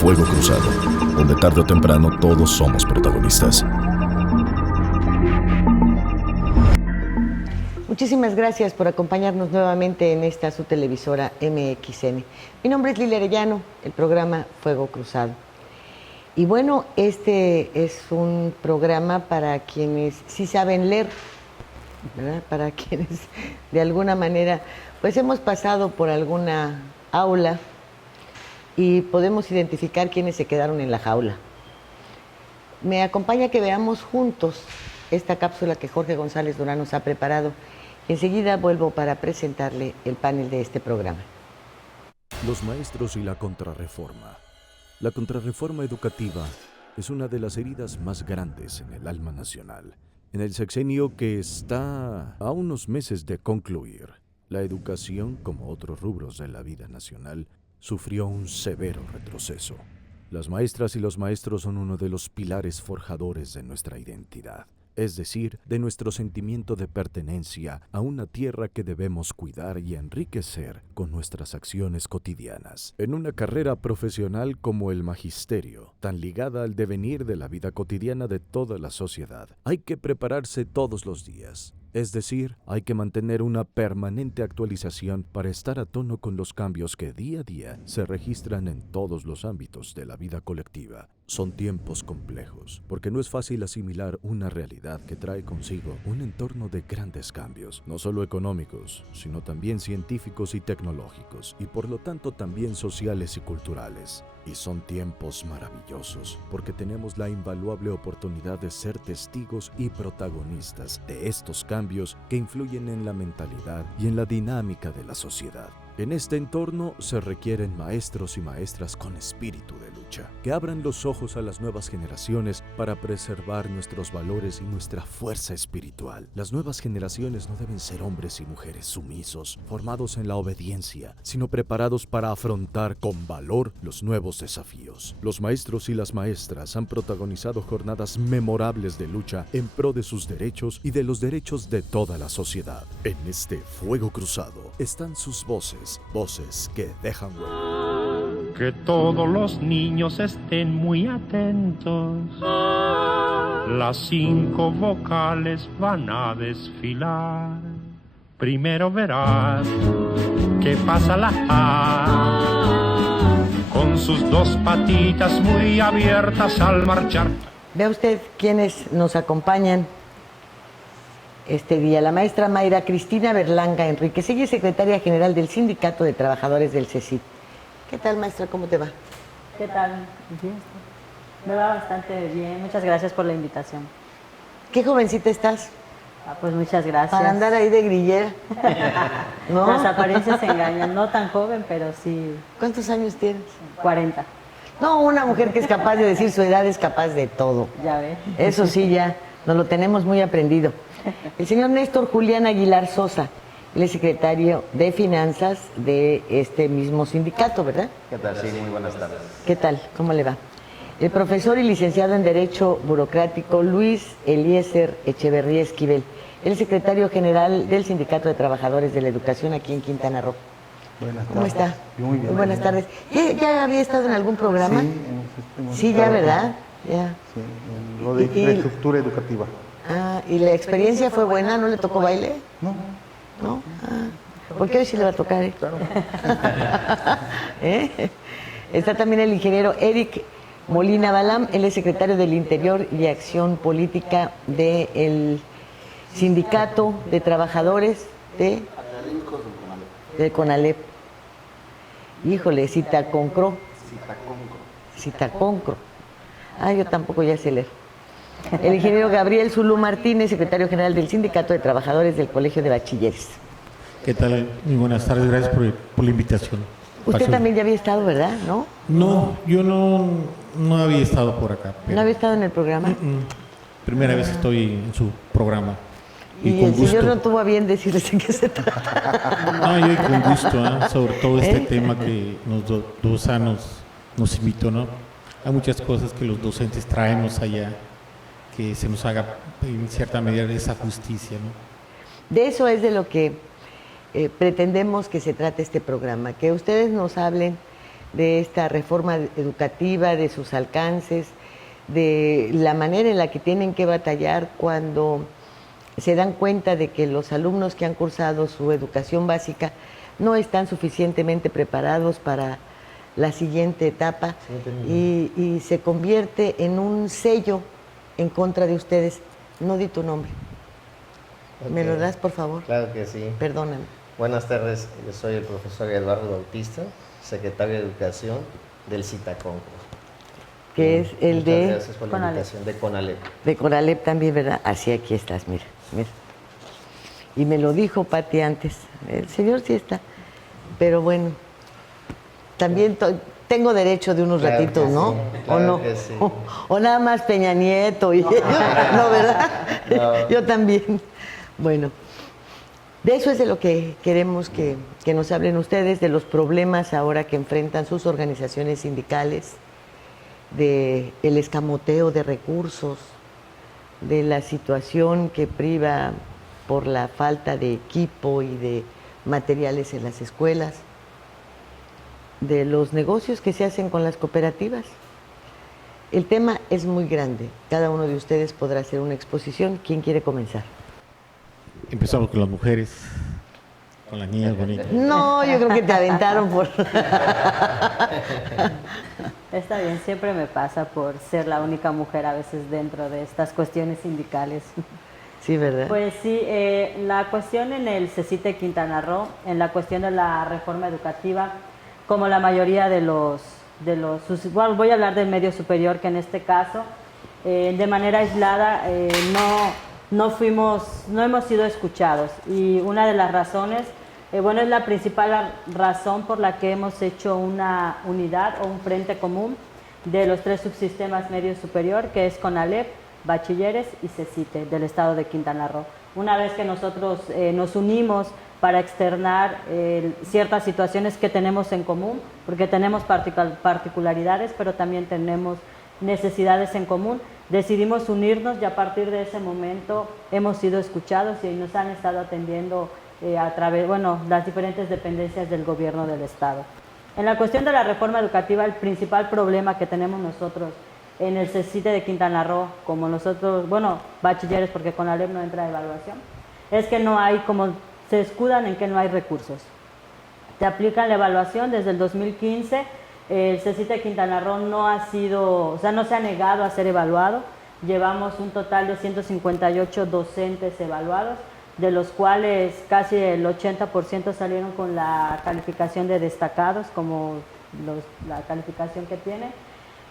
Fuego Cruzado, donde tarde o temprano todos somos protagonistas. Muchísimas gracias por acompañarnos nuevamente en esta su televisora MXN. Mi nombre es Lilia Arellano, el programa Fuego Cruzado. Y bueno, este es un programa para quienes sí saben leer, ¿verdad? Para quienes de alguna manera pues hemos pasado por alguna aula y podemos identificar quienes se quedaron en la jaula. Me acompaña que veamos juntos esta cápsula que Jorge González Durán nos ha preparado. Enseguida vuelvo para presentarle el panel de este programa. Los maestros y la contrarreforma. La contrarreforma educativa es una de las heridas más grandes en el alma nacional. En el sexenio que está a unos meses de concluir, la educación, como otros rubros de la vida nacional, sufrió un severo retroceso. Las maestras y los maestros son uno de los pilares forjadores de nuestra identidad, es decir, de nuestro sentimiento de pertenencia a una tierra que debemos cuidar y enriquecer con nuestras acciones cotidianas. En una carrera profesional como el magisterio, tan ligada al devenir de la vida cotidiana de toda la sociedad, hay que prepararse todos los días. Es decir, hay que mantener una permanente actualización para estar a tono con los cambios que día a día se registran en todos los ámbitos de la vida colectiva. Son tiempos complejos, porque no es fácil asimilar una realidad que trae consigo un entorno de grandes cambios, no solo económicos, sino también científicos y tecnológicos, y por lo tanto también sociales y culturales. Y son tiempos maravillosos, porque tenemos la invaluable oportunidad de ser testigos y protagonistas de estos cambios que influyen en la mentalidad y en la dinámica de la sociedad. En este entorno se requieren maestros y maestras con espíritu de lucha, que abran los ojos a las nuevas generaciones para preservar nuestros valores y nuestra fuerza espiritual. Las nuevas generaciones no deben ser hombres y mujeres sumisos, formados en la obediencia, sino preparados para afrontar con valor los nuevos desafíos. Los maestros y las maestras han protagonizado jornadas memorables de lucha en pro de sus derechos y de los derechos de toda la sociedad. En este Fuego Cruzado están sus voces, voces que dejan huella. Que todos los niños estén muy atentos. Las 5 vocales van a desfilar. Primero verás que pasa la A, con sus 2 patitas muy abiertas al marchar. Vea usted quiénes nos acompañan este día. La maestra Mayra Cristina Berlanga Enríquez, ella es secretaria general del Sindicato de Trabajadores del CECIT. ¿Qué tal, maestra? ¿Cómo te va? ¿Qué tal? Bien. Me va bastante bien. Muchas gracias por la invitación. ¿Qué jovencita estás? Pues muchas gracias. Para andar ahí de grillera. ¿No? Las apariencias engañan. No tan joven, pero sí. ¿Cuántos años tienes? 40. No, una mujer que es capaz de decir su edad es capaz de todo. Ya ves. Eso sí, ya nos lo tenemos muy aprendido. El señor Néstor Julián Aguilar Sosa, él es secretario de Finanzas de este mismo sindicato, ¿verdad? ¿Qué tal? Sí, muy buenas tardes. ¿Qué tal? ¿Cómo le va? El profesor y licenciado en Derecho Burocrático Luis Eliezer Echeverría Esquivel, él es secretario general del Sindicato de Trabajadores de la Educación aquí en Quintana Roo. Buenas tardes. ¿Cómo está? Muy bien. Muy buenas tardes. ¿Ya había estado en algún programa? Sí, ya, ¿verdad? Ya. Sí, en lo de infraestructura educativa. Ah, ¿y la experiencia fue buena? ¿No le tocó baile? No. ¿No? Ah, ¿por qué hoy sí le va a tocar? Claro. Está también el ingeniero Eric Molina Balam, él es secretario del Interior y Acción Política del Sindicato de Trabajadores de CONALEP. Híjole, Citaconcro. Citaconcro. Ah, yo tampoco ya sé leer. El ingeniero Gabriel Zulú Martínez, secretario general del Sindicato de Trabajadores del Colegio de Bachilleres. ¿Qué tal? Muy buenas tardes, gracias por la invitación. Usted también ya había estado, ¿verdad? ¿No? No, yo no había estado por acá. ¿No había estado en el programa? Primera vez que estoy en su programa. Y el señor no tuvo a bien decirles en qué se trata. No, yo con gusto, sobre todo este tema que nos invitó, ¿no? Hay muchas cosas que los docentes traemos allá, que se nos haga en cierta medida esa justicia, ¿no? De eso es de lo que pretendemos que se trate este programa, que ustedes nos hablen de esta reforma educativa, de sus alcances, de la manera en la que tienen que batallar cuando se dan cuenta de que los alumnos que han cursado su educación básica no están suficientemente preparados para la siguiente etapa y se convierte en un sello en contra de ustedes. No di tu nombre. Ok. ¿Me lo das, por favor? Claro que sí. Perdóname. Buenas tardes, yo soy el profesor Eduardo Bautista, secretario de Educación del CITACONCO. Que es el Muchas de... gracias por la Conalep. invitación de CONALEP. De Conalep también, ¿verdad? Así, aquí estás, mira, mira. Y me lo dijo Pati antes. El señor sí está. Pero bueno, también tengo derecho de unos Claro ratitos, que ¿no? sí, ¿O claro no? que sí. O nada más Peña Nieto. Y no, ¿verdad? No. Yo también. Bueno, de eso es de lo que queremos que nos hablen ustedes, de los problemas ahora que enfrentan sus organizaciones sindicales, de el escamoteo de recursos, de la situación que priva por la falta de equipo y de materiales en las escuelas, de los negocios que se hacen con las cooperativas. El tema es muy grande. Cada uno de ustedes podrá hacer una exposición. ¿Quién quiere comenzar? Empezamos con las mujeres, con las niñas bonitas. No, yo creo que te aventaron por... Está bien, siempre me pasa por ser la única mujer a veces dentro de estas cuestiones sindicales. Sí, ¿verdad? Pues sí, la cuestión en el CECITE Quintana Roo, en la cuestión de la reforma educativa, como la mayoría de los bueno, voy a hablar del medio superior, que en este caso, de manera aislada, no hemos sido escuchados. Y una de las razones, bueno, es la principal razón por la que hemos hecho una unidad o un frente común de los 3 subsistemas medio superior, que es CONALEP, Bachilleres y CECITE del estado de Quintana Roo. Una vez que nosotros nos unimos para externar ciertas situaciones que tenemos en común, porque tenemos particularidades, pero también tenemos necesidades en común, decidimos unirnos y a partir de ese momento hemos sido escuchados y nos han estado atendiendo a través, bueno, las diferentes dependencias del gobierno del estado. En la cuestión de la reforma educativa, el principal problema que tenemos nosotros en el CECITE de Quintana Roo, como nosotros, bueno, bachilleres, porque CONALEP no entra a evaluación, es que no hay, como se escudan en que no hay recursos. Te aplican la evaluación desde el 2015, el CECITE de Quintana Roo no ha sido, o sea, no se ha negado a ser evaluado. Llevamos un total de 158 docentes evaluados, de los cuales casi el 80% salieron con la calificación de destacados, como la calificación que tienen,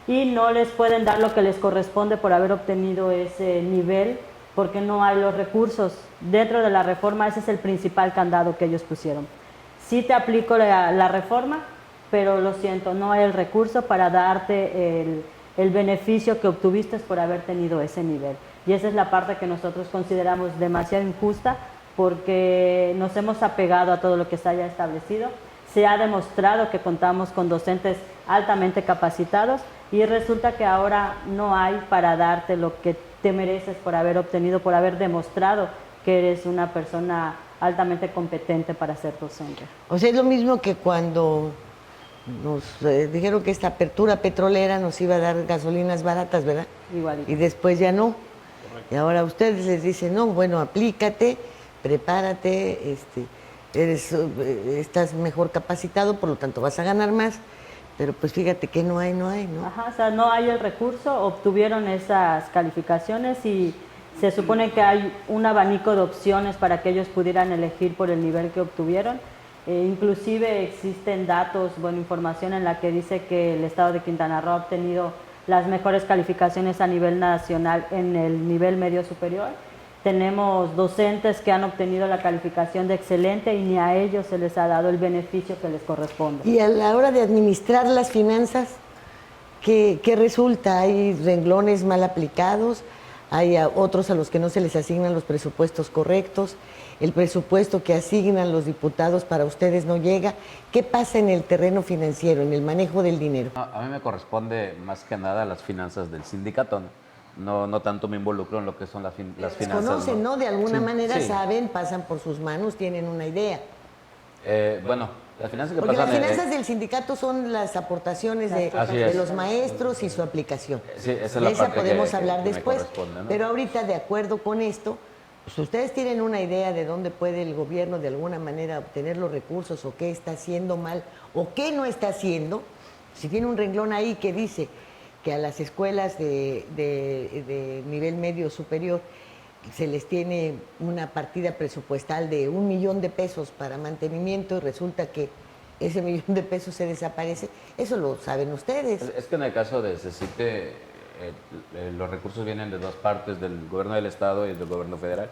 y no les pueden dar lo que les corresponde por haber obtenido ese nivel, porque no hay los recursos. Dentro de la reforma ese es el principal candado que ellos pusieron. Sí te aplico la reforma, pero lo siento, no hay el recurso para darte el beneficio que obtuviste por haber tenido ese nivel. Y esa es la parte que nosotros consideramos demasiado injusta, porque nos hemos apegado a todo lo que se haya establecido. Se ha demostrado que contamos con docentes altamente capacitados y resulta que ahora no hay para darte lo que te mereces por haber obtenido, por haber demostrado que eres una persona altamente competente para ser docente. O sea, es lo mismo que cuando nos dijeron que esta apertura petrolera nos iba a dar gasolinas baratas, ¿verdad? Igualito. Y después ya no. Y ahora a ustedes les dicen, no, bueno, aplícate, prepárate, estás mejor capacitado, por lo tanto vas a ganar más, pero pues fíjate que no hay, ¿no? Ajá, o sea, no hay el recurso, obtuvieron esas calificaciones y se supone que hay un abanico de opciones para que ellos pudieran elegir por el nivel que obtuvieron. Inclusive existen datos, bueno, información en la que dice que el estado de Quintana Roo ha obtenido las mejores calificaciones a nivel nacional en el nivel medio superior. Tenemos docentes que han obtenido la calificación de excelente y ni a ellos se les ha dado el beneficio que les corresponde. Y a la hora de administrar las finanzas, ¿qué resulta? ¿Hay renglones mal aplicados? ¿Hay otros a los que no se les asignan los presupuestos correctos? ¿El presupuesto que asignan los diputados para ustedes no llega? ¿Qué pasa en el terreno financiero, en el manejo del dinero? A mí me corresponde más que nada las finanzas del sindicato, no tanto me involucro en lo que son las finanzas. Conocen, ¿no? De alguna Sí, manera sí. saben, pasan por sus manos, tienen una idea. Bueno, Las finanzas que Porque las pasan finanzas del sindicato son las aportaciones Así de es. los maestros y su aplicación. Sí, esa es De la esa parte podemos que hablar me después. corresponde, ¿no? Pero ahorita, de acuerdo con esto, pues ustedes tienen una idea de dónde puede el gobierno de alguna manera obtener los recursos, o qué está haciendo mal, o qué no está haciendo. Si tiene un renglón ahí que dice que a las escuelas de nivel medio superior se les tiene una partida presupuestal de 1 millón de pesos para mantenimiento y resulta que ese 1 millón de pesos se desaparece, eso lo saben ustedes. Es que en el caso de CECITE, los recursos vienen de dos partes, del gobierno del estado y del gobierno federal.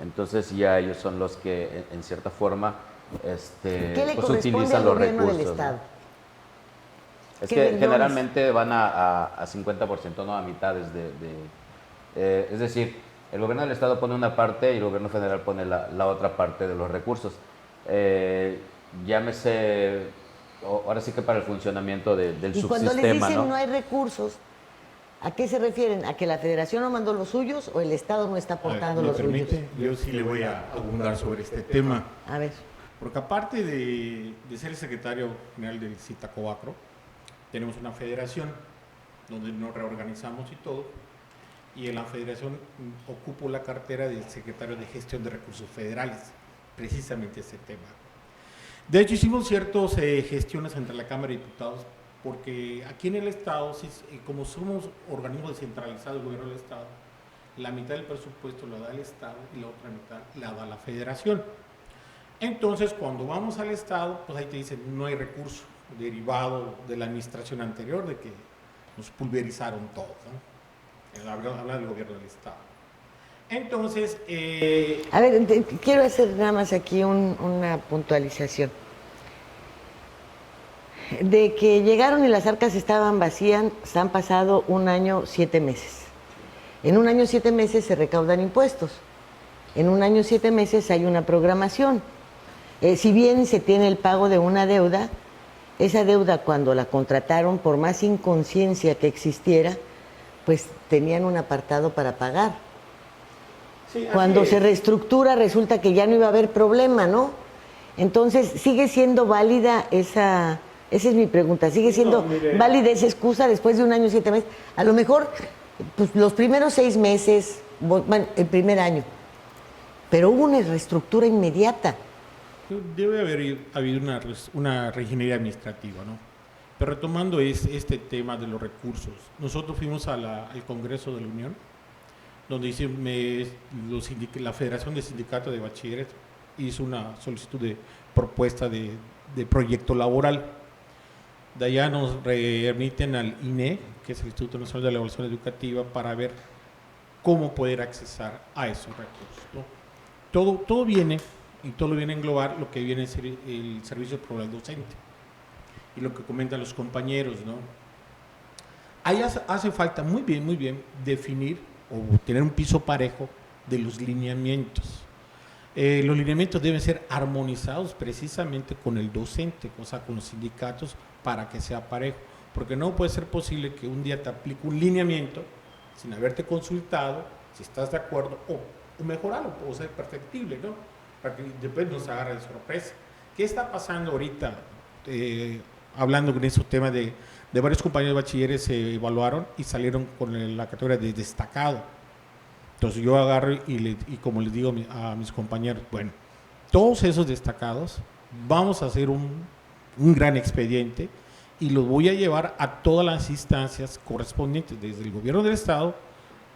Entonces ya ellos son los que, en cierta forma, ¿Qué le pues corresponde utilizan al los gobierno recursos. del ¿no? estado? Es ¿Qué que renglones? generalmente van a 50%, no a mitades es decir, el gobierno del estado pone una parte y el gobierno federal pone la otra parte de los recursos. Llámese, ahora sí que para el funcionamiento del Y subsistema, cuando les dicen ¿no? no hay recursos, ¿a qué se refieren? ¿A que la federación no mandó los suyos o el estado no está aportando ¿Me los suyos? permite? Yo sí le voy a abundar sobre este tema. A ver. Porque aparte de ser el secretario general del Citacobacro, tenemos una federación donde nos reorganizamos y todo, y en la federación ocupo la cartera del secretario de Gestión de Recursos Federales, precisamente ese tema. De hecho, hicimos ciertas gestiones entre la Cámara de Diputados, porque aquí en el Estado, como somos organismos descentralizados del gobierno del Estado, la mitad del presupuesto lo da el Estado y la otra mitad la da la Federación. Entonces, cuando vamos al Estado, pues ahí te dicen, no hay recurso derivado de la administración anterior, de que nos pulverizaron todo, ¿no? Habla del gobierno del Estado. Entonces, A ver, quiero hacer nada más aquí una puntualización. De que llegaron y las arcas estaban vacías, se han pasado 1 año 7 meses. En 1 año 7 meses se recaudan impuestos. En 1 año 7 meses hay una programación. Si bien se tiene el pago de una deuda, esa deuda cuando la contrataron, por más inconsciencia que existiera, pues tenían un apartado para pagar. sí, Cuando así se es. reestructura resulta que ya no iba a haber problema, ¿no? Entonces, ¿sigue siendo válida esa es mi pregunta, sigue siendo mire. válida esa excusa después de 1 año 7 meses? A lo mejor, pues, los primeros 6 meses, bueno, el primer año, pero hubo una reestructura inmediata. Debe haber habido una reingeniería administrativa, ¿no? Pero retomando este tema de los recursos, nosotros fuimos al Congreso de la Unión, donde la Federación de Sindicatos de Bachilleres hizo una solicitud de propuesta de proyecto laboral. De allá nos remiten al INE, que es el Instituto Nacional de la Evaluación Educativa, para ver cómo poder accesar a esos recursos, ¿no? Todo viene, y todo lo viene a englobar lo que viene a ser el servicio plural docente. Y lo que comentan los compañeros, ¿no? Ahí hace falta muy bien definir o tener un piso parejo de los lineamientos. Los lineamientos deben ser armonizados precisamente con el docente, o sea, con los sindicatos, para que sea parejo. Porque no puede ser posible que un día te aplique un lineamiento sin haberte consultado, si estás de acuerdo, o mejorarlo, o ser perfectible, ¿no? Para que después nos agarre de sorpresa. ¿Qué está pasando ahorita? Hablando con ese tema de varios compañeros de bachilleres se evaluaron y salieron con la categoría de destacado. Entonces yo agarro y como les digo a mis compañeros, bueno, todos esos destacados vamos a hacer un gran expediente y los voy a llevar a todas las instancias correspondientes, desde el gobierno del Estado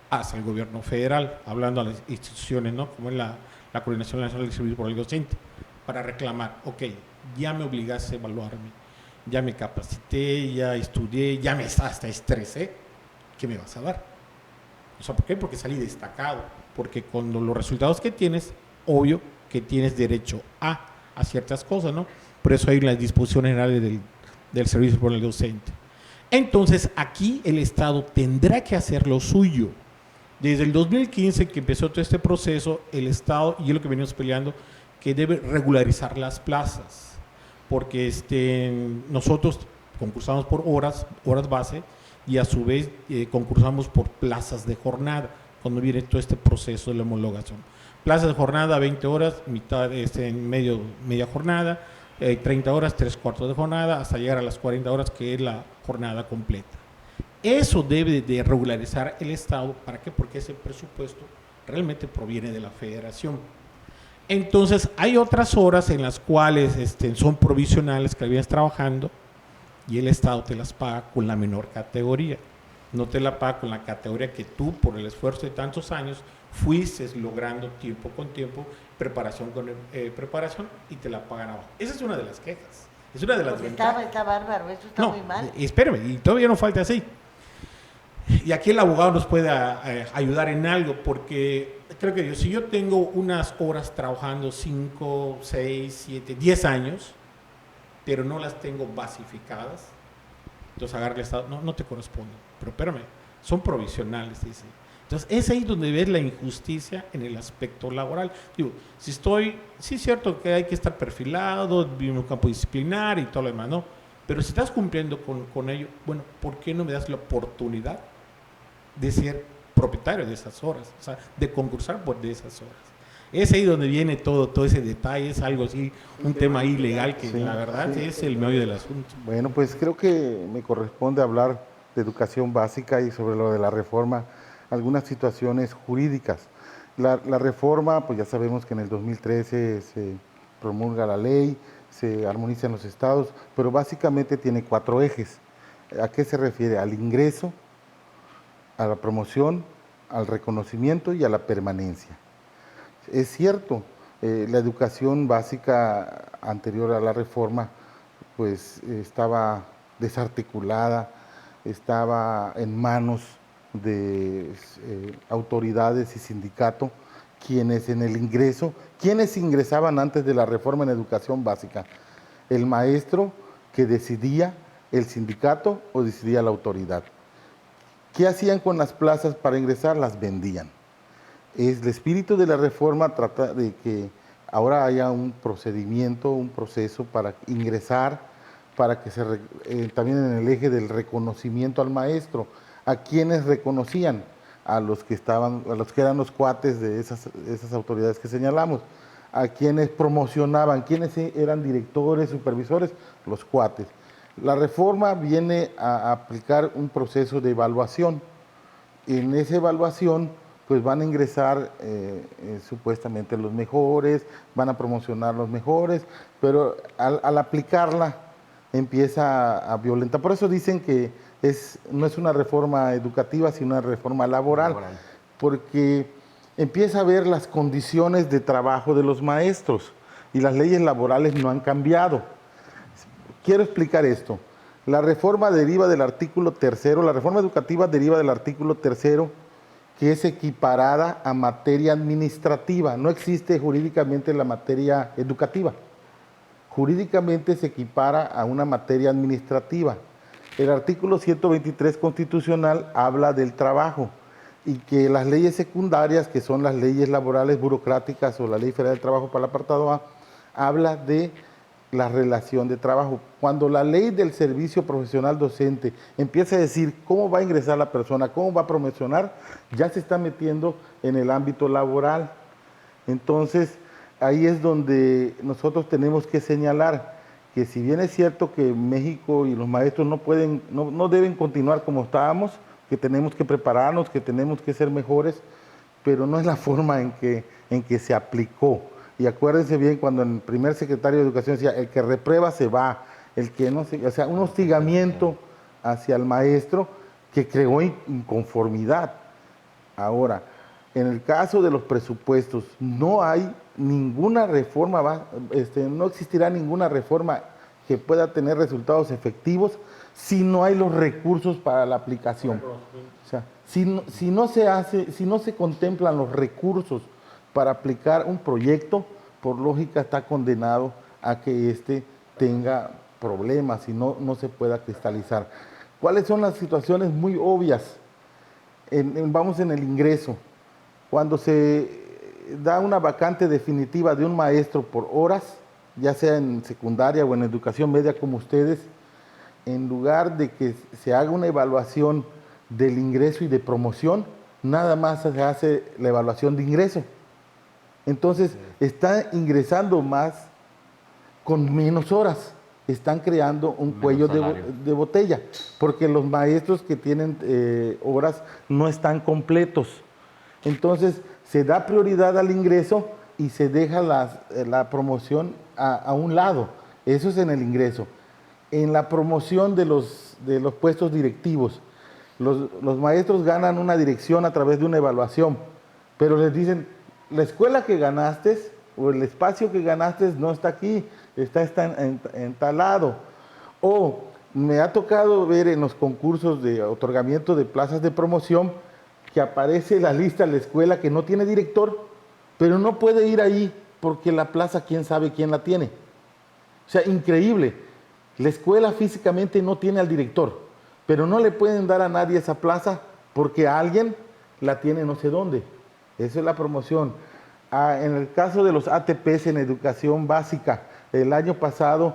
hasta el gobierno federal, hablando a las instituciones, ¿no? Como es la Coordinación Nacional del Servicio Plural Docente, para reclamar, ok, ya me obligaste a evaluarme, ya me capacité, ya estudié, ya me hasta estresé, ¿qué me vas a dar? O sea, ¿por qué? Porque salí destacado, porque con los resultados que tienes, obvio que tienes derecho a ciertas cosas, ¿no? Por eso hay las disposiciones generales del Servicio Plural Docente. Entonces, aquí el Estado tendrá que hacer lo suyo. Desde el 2015 que empezó todo este proceso, el Estado, y es lo que venimos peleando, que debe regularizar las plazas, porque nosotros concursamos por horas base, y a su vez concursamos por plazas de jornada, cuando viene todo este proceso de la homologación. Plazas de jornada, 20 horas, media jornada, 30 horas, 3/4 de jornada, hasta llegar a las 40 horas, que es la jornada completa. Eso debe de regularizar el Estado. ¿Para qué? Porque ese presupuesto realmente proviene de la Federación. Entonces, hay otras horas en las cuales son provisionales que vienes trabajando y el Estado te las paga con la menor categoría. No te la paga con la categoría que tú, por el esfuerzo de tantos años, fuiste logrando tiempo con tiempo, preparación con preparación, y te la pagan abajo. Esa es una de las quejas. Es una de las ventajas. Está bárbaro, eso está muy mal. Espérame, y todavía no falta así. Y aquí el abogado nos puede ayudar en algo, porque creo que si yo tengo unas horas trabajando 5, 6, 7, 10 años, pero no las tengo basificadas, entonces agarra el Estado, no te corresponde. Pero espérame, son provisionales, dice. Entonces es ahí donde ves la injusticia en el aspecto laboral. Digo, sí es cierto que hay que estar perfilado, vivir en un campo disciplinar y todo lo demás, ¿no? Pero si estás cumpliendo con ello, bueno, ¿por qué no me das la oportunidad de ser propietario de esas horas? O sea, de concursar por de esas horas. Es ahí donde viene todo ese detalle, es algo así, un tema ilegal que la verdad es el meollo del asunto. Bueno, pues creo que me corresponde hablar de educación básica y sobre lo de la reforma, algunas situaciones jurídicas. La reforma, pues ya sabemos que en el 2013 se promulga la ley, se armonizan los estados, pero básicamente tiene 4 ejes. ¿A qué se refiere? Al ingreso, a la promoción, al reconocimiento y a la permanencia. Es cierto, la educación básica anterior a la reforma pues estaba desarticulada, estaba en manos de autoridades y sindicato, quienes en el ingreso, ¿quiénes ingresaban antes de la reforma en educación básica? El maestro que decidía, el sindicato o decidía la autoridad. ¿Qué hacían con las plazas para ingresar? Las vendían. El espíritu de la reforma trata de que ahora haya un procedimiento, un proceso para ingresar, para que también en el eje del reconocimiento al maestro. ¿A quiénes reconocían? A los que eran los cuates de esas autoridades que señalamos. A quienes promocionaban, quienes eran directores, supervisores, los cuates. La reforma viene a aplicar un proceso de evaluación. En esa evaluación pues van a ingresar supuestamente los mejores, van a promocionar los mejores, pero al aplicarla empieza a violentar. Por eso dicen que no es una reforma educativa, sino una reforma laboral, porque empieza a ver las condiciones de trabajo de los maestros y las leyes laborales no han cambiado. Quiero explicar esto. La reforma deriva del artículo 3º, la reforma educativa deriva del artículo 3º, que es equiparada a materia administrativa. No existe jurídicamente la materia educativa. Jurídicamente se equipara a una materia administrativa. El artículo 123 constitucional habla del trabajo y que las leyes secundarias, que son las leyes laborales burocráticas o la Ley Federal del Trabajo para el apartado A, habla de la relación de trabajo. Cuando la ley del servicio profesional docente empieza a decir cómo va a ingresar la persona, cómo va a promocionar, ya se está metiendo en el ámbito laboral. Entonces, ahí es donde nosotros tenemos que señalar que si bien es cierto que México y los maestros no deben continuar como estábamos, que tenemos que prepararnos, que tenemos que ser mejores, pero no es la forma en que se aplicó. Y acuérdense bien cuando el primer secretario de Educación decía, el que reprueba se va, el que no se... O sea, un hostigamiento hacia el maestro que creó inconformidad. Ahora, en el caso de los presupuestos, no hay ninguna reforma, no existirá ninguna reforma que pueda tener resultados efectivos si no hay los recursos para la aplicación. O sea, si no se contemplan los recursos para aplicar un proyecto, por lógica está condenado a que éste tenga problemas y no se pueda cristalizar. ¿Cuáles son las situaciones muy obvias? Vamos en el ingreso. Cuando se da una vacante definitiva de un maestro por horas, ya sea en secundaria o en educación media como ustedes, en lugar de que se haga una evaluación del ingreso y de promoción, nada más se hace la evaluación de ingreso. Entonces, está ingresando más con menos horas. Están creando un cuello de botella, porque los maestros que tienen horas no están completos. Entonces, se da prioridad al ingreso y se deja la promoción a un lado. Eso es en el ingreso. En la promoción de los puestos directivos, los maestros ganan una dirección a través de una evaluación, pero les dicen, la escuela que ganaste o el espacio que ganaste no está aquí, está en tal lado. O me ha tocado ver en los concursos de otorgamiento de plazas de promoción que aparece la lista de la escuela que no tiene director, pero no puede ir ahí porque la plaza quién sabe quién la tiene. O sea, increíble. La escuela físicamente no tiene al director, pero no le pueden dar a nadie esa plaza porque alguien la tiene no sé dónde. Eso es la promoción. En el caso de los ATPs en educación básica, el año pasado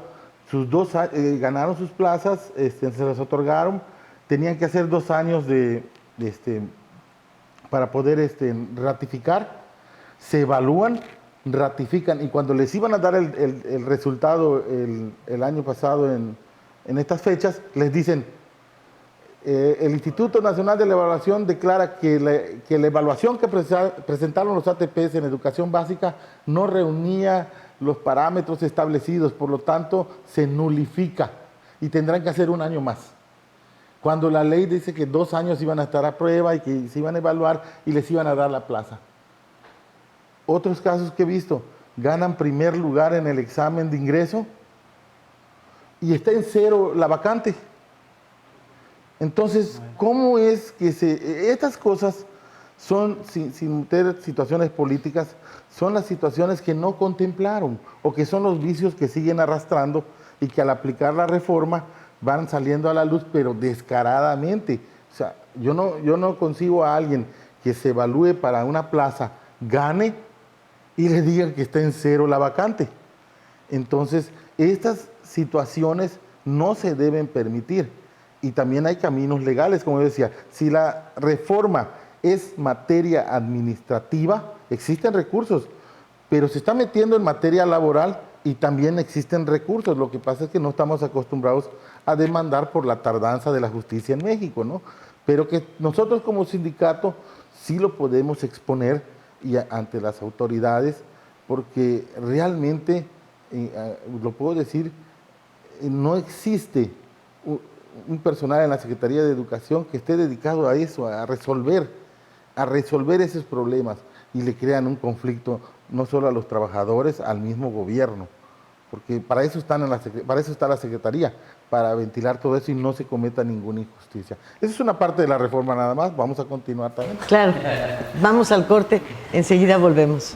ganaron sus plazas, se las otorgaron, tenían que hacer 2 años para poder ratificar, se evalúan, ratifican, y cuando les iban a dar el resultado el año pasado en estas fechas, les dicen, el Instituto Nacional de la Evaluación declara que la evaluación que presentaron los ATPs en educación básica no reunía los parámetros establecidos, por lo tanto se nulifica y tendrán que hacer 1 año más. Cuando la ley dice que 2 años iban a estar a prueba y que se iban a evaluar y les iban a dar la plaza. Otros casos que he visto, ganan primer lugar en el examen de ingreso y está en 0 la vacante. Entonces, ¿cómo es que estas cosas son, sin meter situaciones políticas, son las situaciones que no contemplaron o que son los vicios que siguen arrastrando y que al aplicar la reforma van saliendo a la luz, pero descaradamente? O sea, yo no concibo a alguien que se evalúe para una plaza, gane y le digan que está en 0 la vacante. Entonces, estas situaciones no se deben permitir. Y también hay caminos legales, como yo decía. Si la reforma es materia administrativa, existen recursos, pero se está metiendo en materia laboral y también existen recursos. Lo que pasa es que no estamos acostumbrados a demandar por la tardanza de la justicia en México, ¿no? Pero que nosotros como sindicato sí lo podemos exponer ante las autoridades, porque realmente, lo puedo decir, no existe un personal en la Secretaría de Educación que esté dedicado a eso, a resolver esos problemas, y le crean un conflicto no solo a los trabajadores, al mismo gobierno, porque para eso está la Secretaría, para ventilar todo eso y no se cometa ninguna injusticia. Esa es una parte de la reforma nada más, vamos a continuar también. Claro, vamos al corte, enseguida volvemos.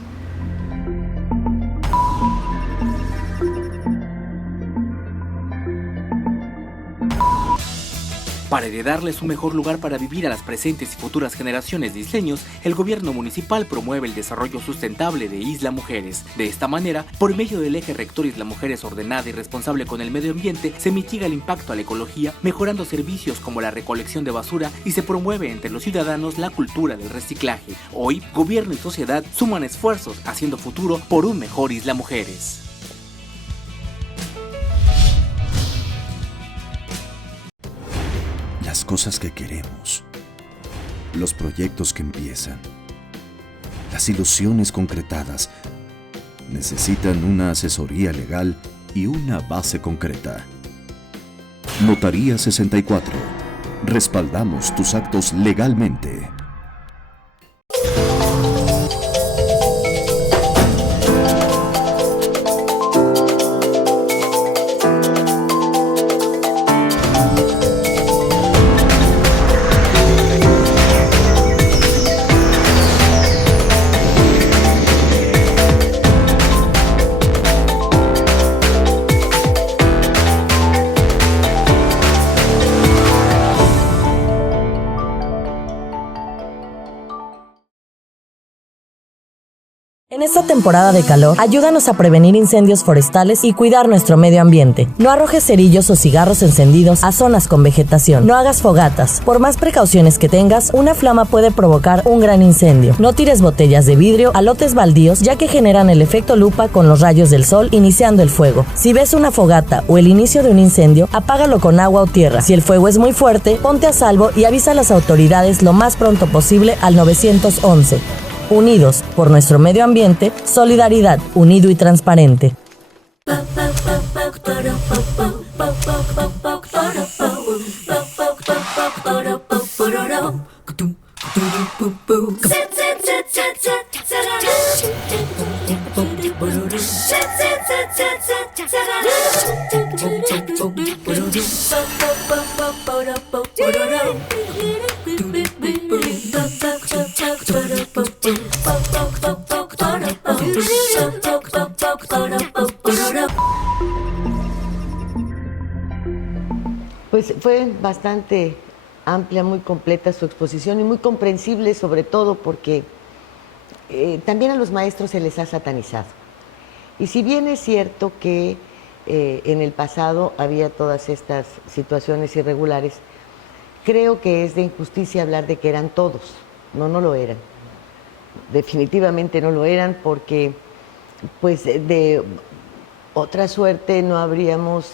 Para heredarles un mejor lugar para vivir a las presentes y futuras generaciones de isleños, el gobierno municipal promueve el desarrollo sustentable de Isla Mujeres. De esta manera, por medio del eje rector Isla Mujeres ordenada y responsable con el medio ambiente, se mitiga el impacto a la ecología, mejorando servicios como la recolección de basura, y se promueve entre los ciudadanos la cultura del reciclaje. Hoy, gobierno y sociedad suman esfuerzos haciendo futuro por un mejor Isla Mujeres. Las cosas que queremos, los proyectos que empiezan, las ilusiones concretadas, necesitan una asesoría legal y una base concreta. Notaría 64. Respaldamos tus actos legalmente. En esta temporada de calor, ayúdanos a prevenir incendios forestales y cuidar nuestro medio ambiente. No arrojes cerillos o cigarros encendidos a zonas con vegetación. No hagas fogatas. Por más precauciones que tengas, una flama puede provocar un gran incendio. No tires botellas de vidrio a lotes baldíos, ya que generan el efecto lupa con los rayos del sol iniciando el fuego. Si ves una fogata o el inicio de un incendio, apágalo con agua o tierra. Si el fuego es muy fuerte, ponte a salvo y avisa a las autoridades lo más pronto posible al 911. Unidos por nuestro medio ambiente, solidaridad, unido y transparente. Pues fue bastante amplia, muy completa su exposición y muy comprensible, sobre todo porque también a los maestros se les ha satanizado. Y si bien es cierto que en el pasado había todas estas situaciones irregulares, creo que es de injusticia hablar de que eran todos. No, no lo eran. Definitivamente no lo eran, porque pues de otra suerte no habríamos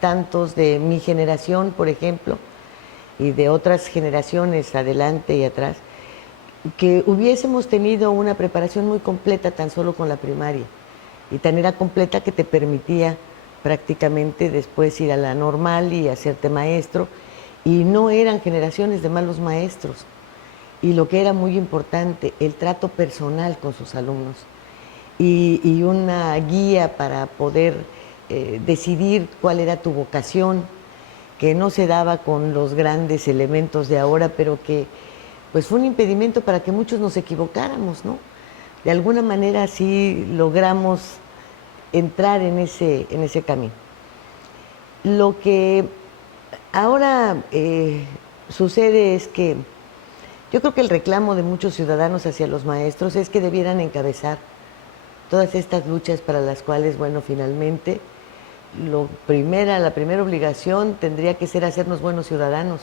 tantos de mi generación, por ejemplo, y de otras generaciones adelante y atrás, que hubiésemos tenido una preparación muy completa tan solo con la primaria, y tan era completa que te permitía prácticamente después ir a la normal y hacerte maestro, y no eran generaciones de malos maestros, y lo que era muy importante, el trato personal con sus alumnos, y una guía para poder decidir cuál era tu vocación, que no se daba con los grandes elementos de ahora, pero que pues fue un impedimento para que muchos nos equivocáramos, ¿no? De alguna manera sí logramos entrar en ese camino. Lo que ahora sucede es que yo creo que el reclamo de muchos ciudadanos hacia los maestros es que debieran encabezar todas estas luchas para las cuales, bueno, finalmente la primera obligación tendría que ser hacernos buenos ciudadanos,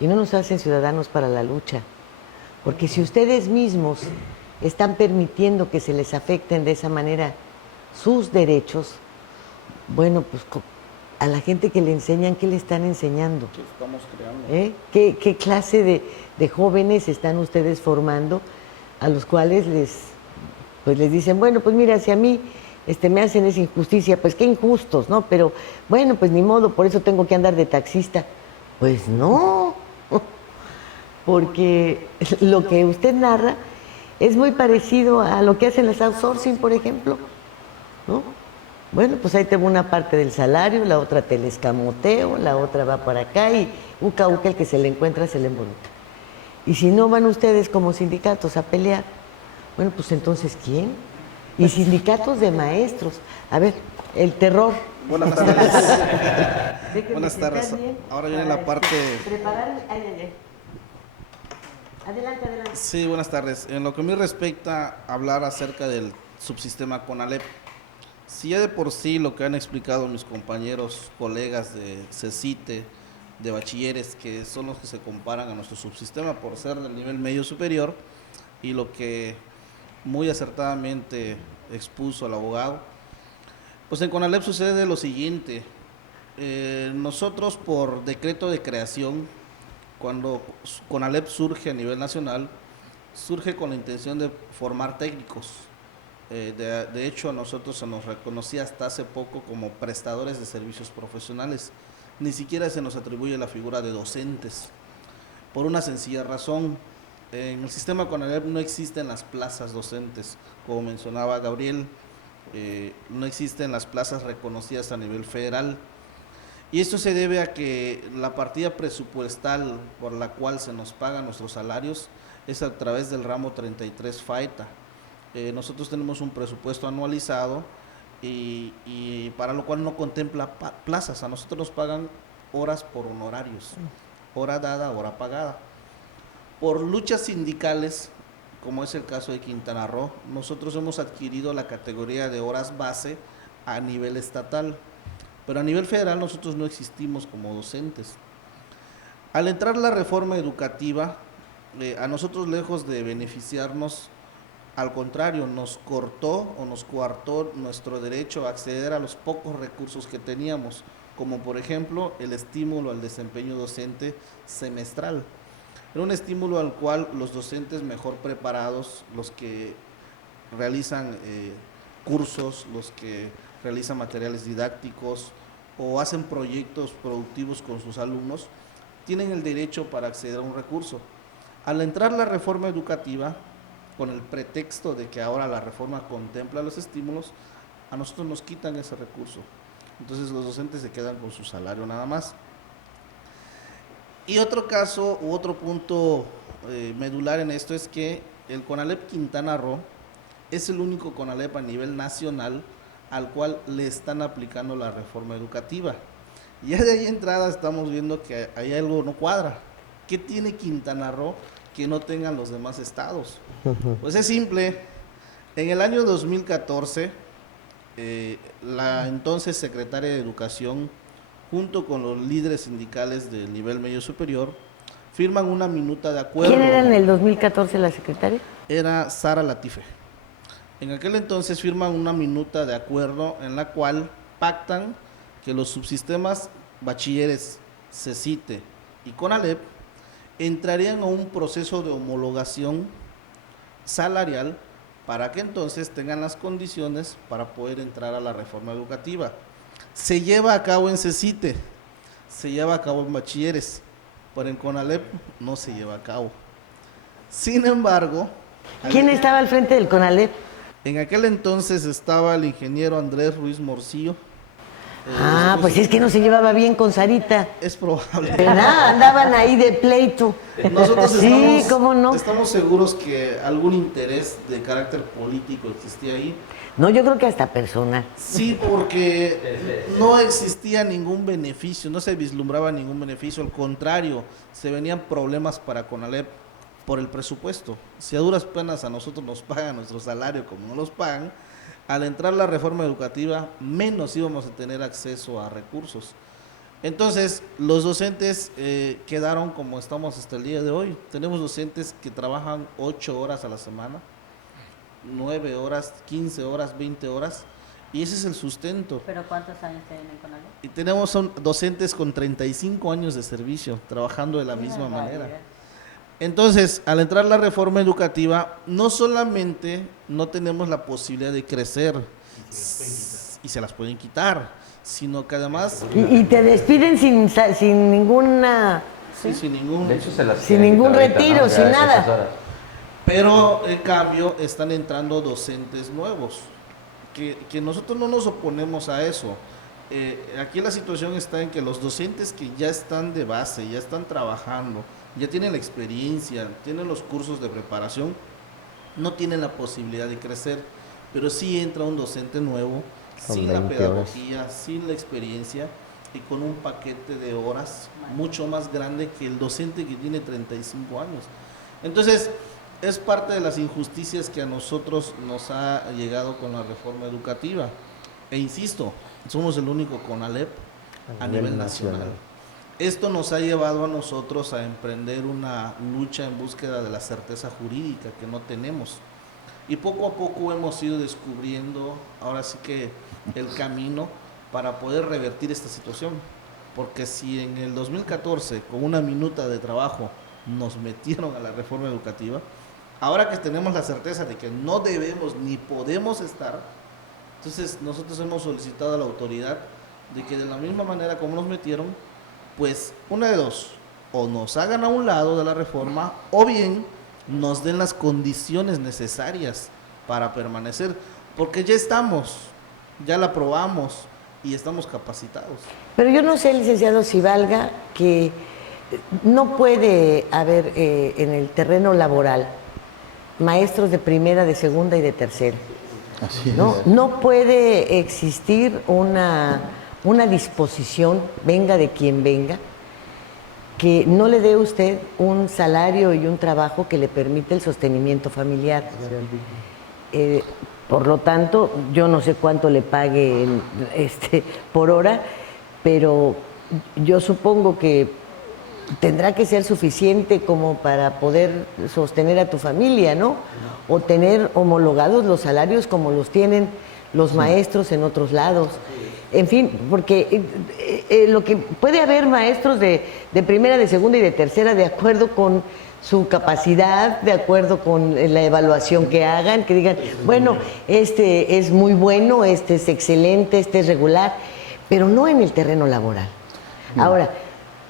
y no nos hacen ciudadanos para la lucha, porque si ustedes mismos están permitiendo que se les afecten de esa manera sus derechos, bueno, pues a la gente que le enseñan, ¿qué le están enseñando? ¿Qué estamos creando? ¿Qué clase de jóvenes están ustedes formando, a los cuales les dicen, bueno, pues mira, si a mí me hacen esa injusticia, pues qué injustos, ¿no? Pero bueno, pues ni modo, por eso tengo que andar de taxista. Pues no, porque lo que usted narra es muy parecido a lo que hacen las outsourcing, por ejemplo, ¿no? Bueno, pues ahí tengo una parte del salario, la otra te la escamoteo, la otra va para acá y uca el que se le encuentra se le embolita. Y si no van ustedes como sindicatos a pelear, bueno, pues entonces ¿quién? Y sindicatos de maestros. A ver, el terror. Buenas tardes. Buenas tardes. Ahora viene la parte... Preparar... Adelante. Sí, buenas tardes. En lo que me respecta a hablar acerca del subsistema CONALEP, si ya de por sí lo que han explicado mis compañeros, colegas de CECITE, de bachilleres, que son los que se comparan a nuestro subsistema por ser del nivel medio superior, y lo que muy acertadamente expuso al abogado, pues en CONALEP sucede lo siguiente. Nosotros, por decreto de creación, cuando CONALEP surge a nivel nacional, surge con la intención de formar técnicos. De hecho, a nosotros se nos reconocía hasta hace poco como prestadores de servicios profesionales. Ni siquiera se nos atribuye la figura de docentes, por una sencilla razón. En el sistema CONALEP no existen las plazas docentes, como mencionaba Gabriel, no existen las plazas reconocidas a nivel federal, y esto se debe a que la partida presupuestal por la cual se nos pagan nuestros salarios es a través del ramo 33 FAETA. Nosotros tenemos un presupuesto anualizado y para lo cual no contempla plazas. A nosotros nos pagan horas por honorarios, hora dada, hora pagada. Por luchas sindicales, como es el caso de Quintana Roo, nosotros hemos adquirido la categoría de horas base a nivel estatal, pero a nivel federal nosotros no existimos como docentes. Al entrar la reforma educativa, a nosotros, lejos de beneficiarnos, al contrario, nos cortó o nos coartó nuestro derecho a acceder a los pocos recursos que teníamos, como por ejemplo el estímulo al desempeño docente semestral. Era un estímulo al cual los docentes mejor preparados, los que realizan cursos, los que realizan materiales didácticos o hacen proyectos productivos con sus alumnos, tienen el derecho para acceder a un recurso. Al entrar la reforma educativa, con el pretexto de que ahora la reforma contempla los estímulos, a nosotros nos quitan ese recurso. Entonces los docentes se quedan con su salario nada más. Y otro caso u otro punto medular en esto es que el CONALEP Quintana Roo es el único CONALEP a nivel nacional al cual le están aplicando la reforma educativa. Ya de ahí entrada estamos viendo que hay algo no cuadra. ¿Qué tiene Quintana Roo que no tengan los demás estados? Pues es simple. En el año 2014, la entonces secretaria de Educación, junto con los líderes sindicales del nivel medio superior, firman una minuta de acuerdo. ¿Quién era en el 2014 la secretaria? Era Sara Latife. En aquel entonces firman una minuta de acuerdo en la cual pactan que los subsistemas bachilleres, CECITE y CONALEP entrarían a un proceso de homologación salarial para que entonces tengan las condiciones para poder entrar a la reforma educativa. Se lleva a cabo en CECITE, se lleva a cabo en bachilleres, pero en CONALEP no se lleva a cabo. Sin embargo... ¿Quién estaba al frente del CONALEP? En aquel entonces estaba el ingeniero Andrés Ruiz Morcillo. Pues es que no se llevaba bien con Sarita. Es probable. ¿Verdad? Andaban ahí de pleito. Nosotros sí, ¿cómo no? Estamos seguros que algún interés de carácter político existía ahí. No, yo creo que hasta personal. Sí, porque no existía ningún beneficio, no se vislumbraba ningún beneficio, al contrario, se venían problemas para CONALEP por el presupuesto. Si a duras penas a nosotros nos pagan nuestro salario como no los pagan, al entrar la reforma educativa menos íbamos a tener acceso a recursos. Entonces, los docentes quedaron como estamos hasta el día de hoy. Tenemos docentes que trabajan 8 horas a la semana, 9 horas, 15 horas, 20 horas, y ese es el sustento. ¿Pero cuántos años tienen en CONALEP? Y tenemos docentes con 35 años de servicio, trabajando de la misma manera. Entonces, al entrar la reforma educativa, no solamente no tenemos la posibilidad de crecer, y se las pueden quitar, sino que además... Y te despiden sin ninguna... Sí, sin ningún... De hecho, sin ningún retiro, sin nada. Pero, en cambio, están entrando docentes nuevos, que nosotros no nos oponemos a eso. Aquí la situación está en que los docentes que ya están de base, ya están trabajando, ya tienen la experiencia, tienen los cursos de preparación, no tienen la posibilidad de crecer, pero sí entra un docente nuevo, sin la pedagogía, sin la experiencia y con un paquete de horas mucho más grande que el docente que tiene 35 años. Entonces, es parte de las injusticias que a nosotros nos ha llegado con la reforma educativa. E insisto, somos el único CONALEP a nivel nacional. Esto nos ha llevado a nosotros a emprender una lucha en búsqueda de la certeza jurídica que no tenemos. Y poco a poco hemos ido descubriendo, ahora sí que el camino para poder revertir esta situación. Porque si en el 2014, con una minuta de trabajo, nos metieron a la reforma educativa, ahora que tenemos la certeza de que no debemos ni podemos estar, entonces nosotros hemos solicitado a la autoridad de que de la misma manera como nos metieron, pues una de dos, o nos hagan a un lado de la reforma, o bien nos den las condiciones necesarias para permanecer, porque ya estamos, ya la aprobamos y estamos capacitados. Pero yo no sé, licenciado, si valga que no puede haber en el terreno laboral maestros de primera, de segunda y de tercera. Así es. No puede existir una disposición, venga de quien venga, que no le dé usted un salario y un trabajo que le permite el sostenimiento familiar. Por lo tanto, yo no sé cuánto le pague por hora, pero yo supongo que tendrá que ser suficiente como para poder sostener a tu familia, ¿no? O tener homologados los salarios como los tienen los maestros en otros lados. En fin, porque lo que puede haber maestros de primera, de segunda y de tercera de acuerdo con su capacidad, de acuerdo con la evaluación que hagan, que digan, bueno, este es muy bueno, este es excelente, este es regular, pero no en el terreno laboral. Ahora,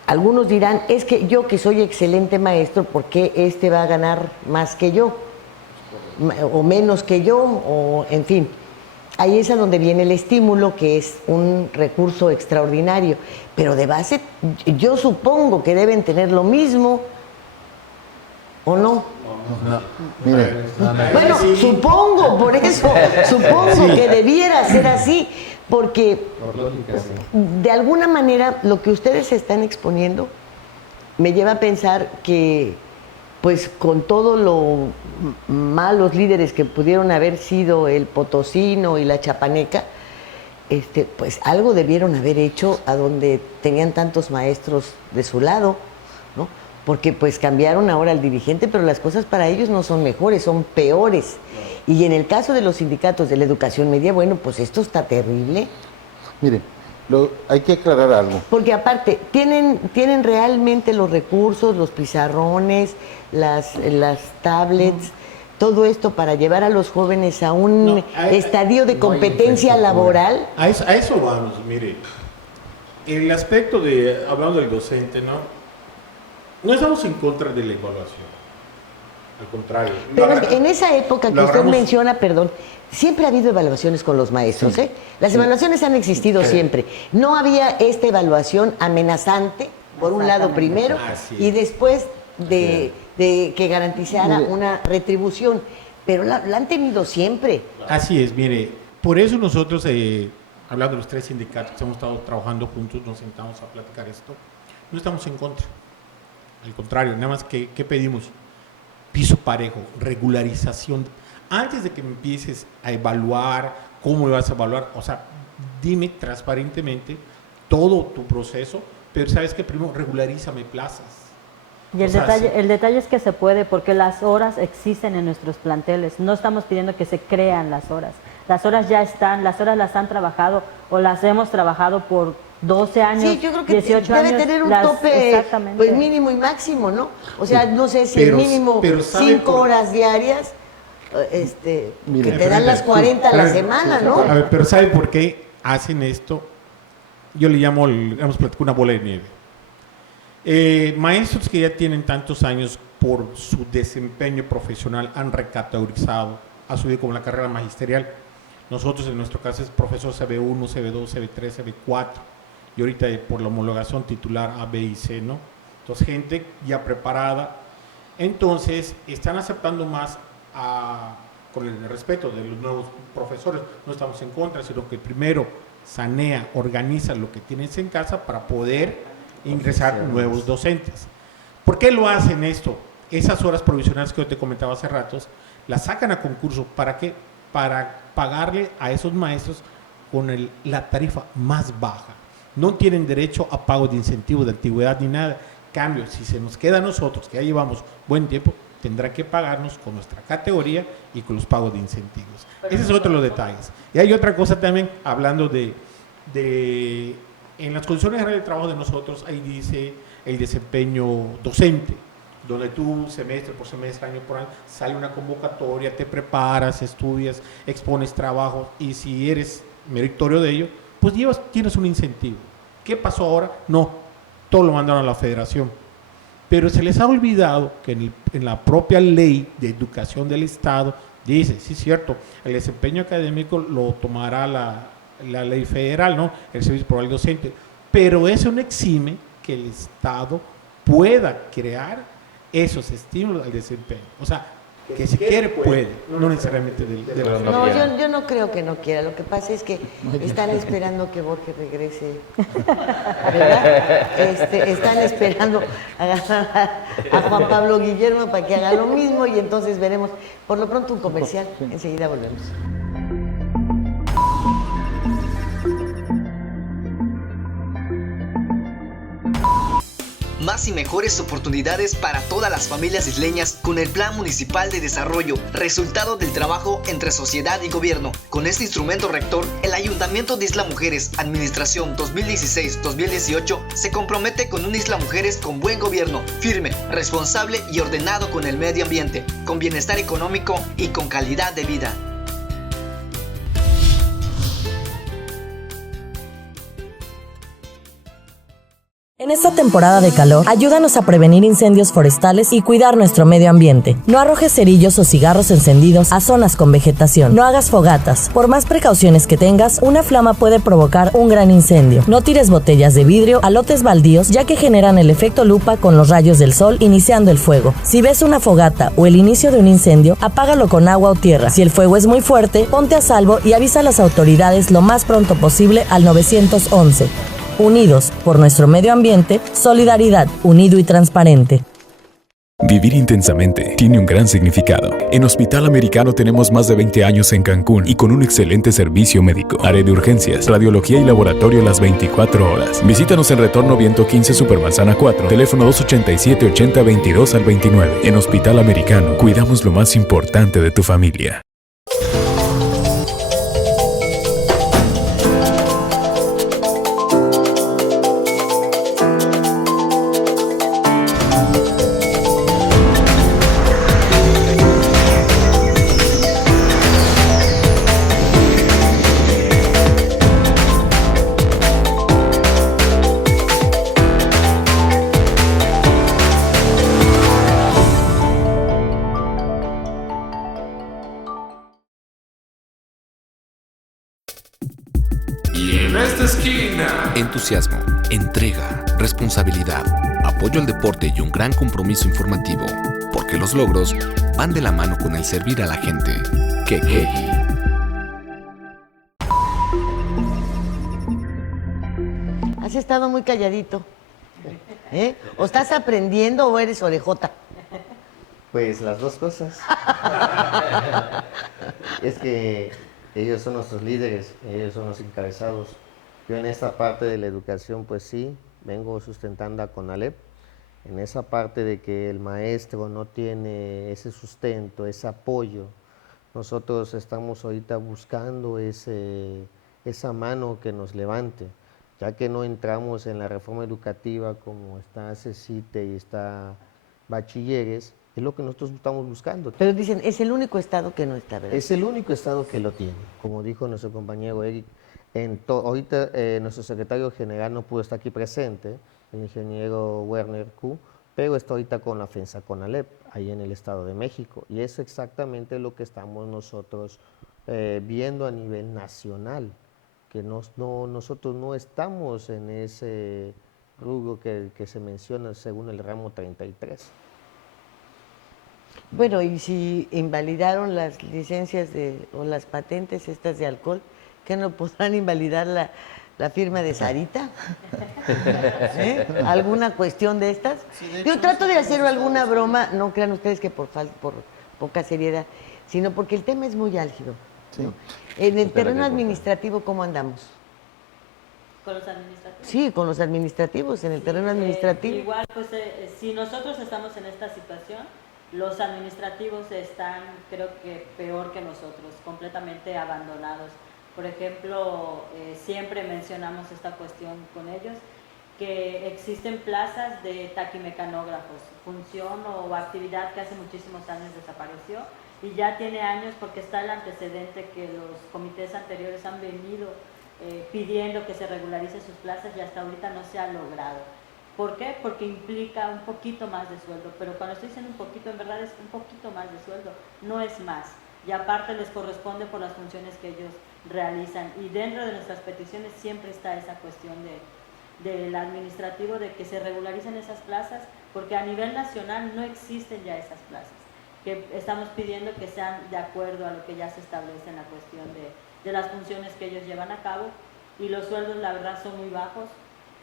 algunos dirán, es que yo que soy excelente maestro, ¿por qué este va a ganar más que yo? O menos que yo, o en fin. Ahí es a donde viene el estímulo, que es un recurso extraordinario. Pero de base, yo supongo que deben tener lo mismo, ¿o no? Mire, Bueno, supongo, por eso, supongo que debiera ser así, porque de alguna manera lo que ustedes están exponiendo me lleva a pensar que, pues con todo lo malos líderes que pudieron haber sido el potosino y la chapaneca, pues algo debieron haber hecho a donde tenían tantos maestros de su lado, ¿no? Porque pues cambiaron ahora al dirigente, pero las cosas para ellos no son mejores, son peores. Y en el caso de los sindicatos de la educación media, bueno, pues esto está terrible. Mire, hay que aclarar algo. Porque aparte, ¿tienen realmente los recursos, los pizarrones, las tablets, todo esto para llevar a los jóvenes a un estadio de competencia laboral? A eso vamos, mire. El aspecto de, hablando del docente, no estamos en contra de la evaluación. Al contrario. Pero en esa época que usted menciona, perdón, siempre ha habido evaluaciones con los maestros, ¿eh? Las evaluaciones han existido siempre. No había esta evaluación amenazante, por un lado primero, y después de que garantizara una retribución. Pero la han tenido siempre. Así es, mire, por eso nosotros, hablando de los tres sindicatos que hemos estado trabajando juntos, nos sentamos a platicar esto, no estamos en contra. Al contrario, nada más que pedimos piso parejo, regularización. Antes de que me empieces a evaluar, cómo lo vas a evaluar, o sea, dime transparentemente todo tu proceso, pero sabes que primero regularízame plazas. Y el detalle es que se puede, porque las horas existen en nuestros planteles. No estamos pidiendo que se crean las horas. Las horas ya están, las horas las han trabajado o las hemos trabajado por 12 años, sí, yo creo que 18 debe años, tener un tope pues, mínimo y máximo, ¿no? O sea, no sé si el mínimo 5 horas diarias, mire, que te dan las 40 a la semana, ¿no? A ver, pero ¿sabe por qué hacen esto? Yo le llamo, hemos platicado una bola de nieve. Maestros que ya tienen tantos años por su desempeño profesional han recategorizado, ha subido como la carrera magisterial. Nosotros en nuestro caso es profesor CB1, CB2, CB3, CB4 y ahorita por la homologación titular A, B y C, ¿no? Entonces gente ya preparada, entonces están aceptando más con el respeto de los nuevos profesores, no estamos en contra, sino que primero sanea, organiza lo que tienes en casa para poder ingresar nuevos docentes. ¿Por qué lo hacen esto? Esas horas provisionales que yo te comentaba hace ratos, las sacan a concurso. ¿Para qué? Para pagarle a esos maestros con la tarifa más baja. No tienen derecho a pago de incentivos de antigüedad ni nada. Cambio, si se nos queda a nosotros, que ya llevamos buen tiempo, tendrá que pagarnos con nuestra categoría y con los pagos de incentivos. Ese es otro de los detalles. Y hay otra cosa también, hablando de en las condiciones de trabajo de nosotros, ahí dice el desempeño docente, donde tú semestre por semestre, año por año, sale una convocatoria, te preparas, estudias, expones trabajos y si eres meritorio de ello, pues tienes un incentivo. ¿Qué pasó ahora? No, todo lo mandaron a la federación. Pero se les ha olvidado que en la propia ley de educación del Estado dice, sí es cierto, el desempeño académico lo tomará la ley federal, ¿no? El servicio probable docente, pero eso no exime que el Estado pueda crear esos estímulos al desempeño. O sea, que si quiere puede, no necesariamente de la No, yo no creo que no quiera. Lo que pasa es que están esperando que Borges regrese, ¿verdad? Están esperando a Juan Pablo Guillermo para que haga lo mismo y entonces veremos. Por lo pronto un comercial, enseguida volvemos. Más y mejores oportunidades para todas las familias isleñas con el Plan Municipal de Desarrollo, resultado del trabajo entre sociedad y gobierno. Con este instrumento rector, el Ayuntamiento de Isla Mujeres, Administración 2016-2018, se compromete con una Isla Mujeres con buen gobierno, firme, responsable y ordenado con el medio ambiente, con bienestar económico y con calidad de vida. En esta temporada de calor, ayúdanos a prevenir incendios forestales y cuidar nuestro medio ambiente. No arrojes cerillos o cigarros encendidos a zonas con vegetación. No hagas fogatas. Por más precauciones que tengas, una flama puede provocar un gran incendio. No tires botellas de vidrio a lotes baldíos, ya que generan el efecto lupa con los rayos del sol iniciando el fuego. Si ves una fogata o el inicio de un incendio, apágalo con agua o tierra. Si el fuego es muy fuerte, ponte a salvo y avisa a las autoridades lo más pronto posible al 911. Unidos por nuestro medio ambiente, solidaridad, unido y transparente. Vivir intensamente tiene un gran significado. En Hospital Americano tenemos más de 20 años en Cancún y con un excelente servicio médico. Área de urgencias, radiología y laboratorio las 24 horas. Visítanos en Retorno Viento 15 Supermanzana 4, teléfono 287-8022 al 29. En Hospital Americano, cuidamos lo más importante de tu familia. Entusiasmo, entrega, responsabilidad, apoyo al deporte y un gran compromiso informativo, porque los logros van de la mano con el servir a la gente. Kekegi. Has estado muy calladito. ¿O estás aprendiendo o eres orejota? Pues las dos cosas. Es que ellos son nuestros líderes, ellos son los encabezados. Yo en esta parte de la educación, pues sí, vengo sustentando a CONALEP, en esa parte de que el maestro no tiene ese sustento, ese apoyo. Nosotros estamos ahorita buscando esa mano que nos levante, ya que no entramos en la reforma educativa como está CECITE y está Bachilleres, es lo que nosotros estamos buscando. Pero dicen, es el único estado que no está, ¿verdad? Es el único estado que lo tiene, como dijo nuestro compañero Eric. Ahorita nuestro secretario general no pudo estar aquí presente, el ingeniero Werner Q, pero está ahorita con la FENSA CONALEP, ahí en el Estado de México, y es exactamente lo que estamos nosotros viendo a nivel nacional, que nosotros no estamos en ese rubro que se menciona según el ramo 33. Bueno, y si invalidaron las licencias o las patentes estas de alcohol, ¿qué no podrán invalidar la firma de Sarita? ¿Alguna cuestión de estas? Sí, de Yo hecho, trato de hacer nosotros alguna estamos- broma, no crean ustedes que por poca seriedad, sino porque el tema es muy álgido. Sí. ¿no? En el Pero terreno qué administrativo, ¿cómo andamos? ¿Con los administrativos? Sí, con los administrativos, en el terreno administrativo. Igual, pues si nosotros estamos en esta situación, los administrativos están, creo que peor que nosotros, completamente abandonados. Por ejemplo, siempre mencionamos esta cuestión con ellos, que existen plazas de taquimecanógrafos, función o actividad que hace muchísimos años desapareció y ya tiene años porque está el antecedente que los comités anteriores han venido pidiendo que se regularice sus plazas y hasta ahorita no se ha logrado. ¿Por qué? Porque implica un poquito más de sueldo, pero cuando estoy diciendo un poquito, en verdad es un poquito más de sueldo, no es más. Y aparte les corresponde por las funciones que ellos realizan. Y dentro de nuestras peticiones siempre está esa cuestión del administrativo, de que se regularicen esas plazas, porque a nivel nacional no existen ya esas plazas. que estamos pidiendo que sean de acuerdo a lo que ya se establece en la cuestión de las funciones que ellos llevan a cabo, y los sueldos la verdad son muy bajos,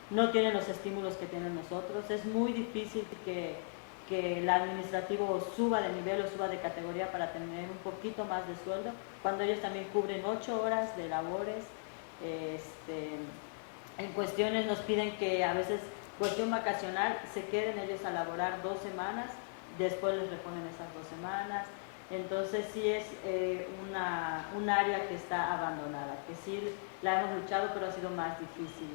no tienen los estímulos que tienen nosotros, es muy difícil que el administrativo suba de nivel o suba de categoría para tener un poquito más de sueldo, cuando ellos también cubren 8 horas de labores. En cuestiones nos piden que a veces, cuestión vacacional, se queden ellos a laborar 2 semanas, después les reponen esas 2 semanas. Entonces sí es un área que está abandonada, que sí la hemos luchado, pero ha sido más difícil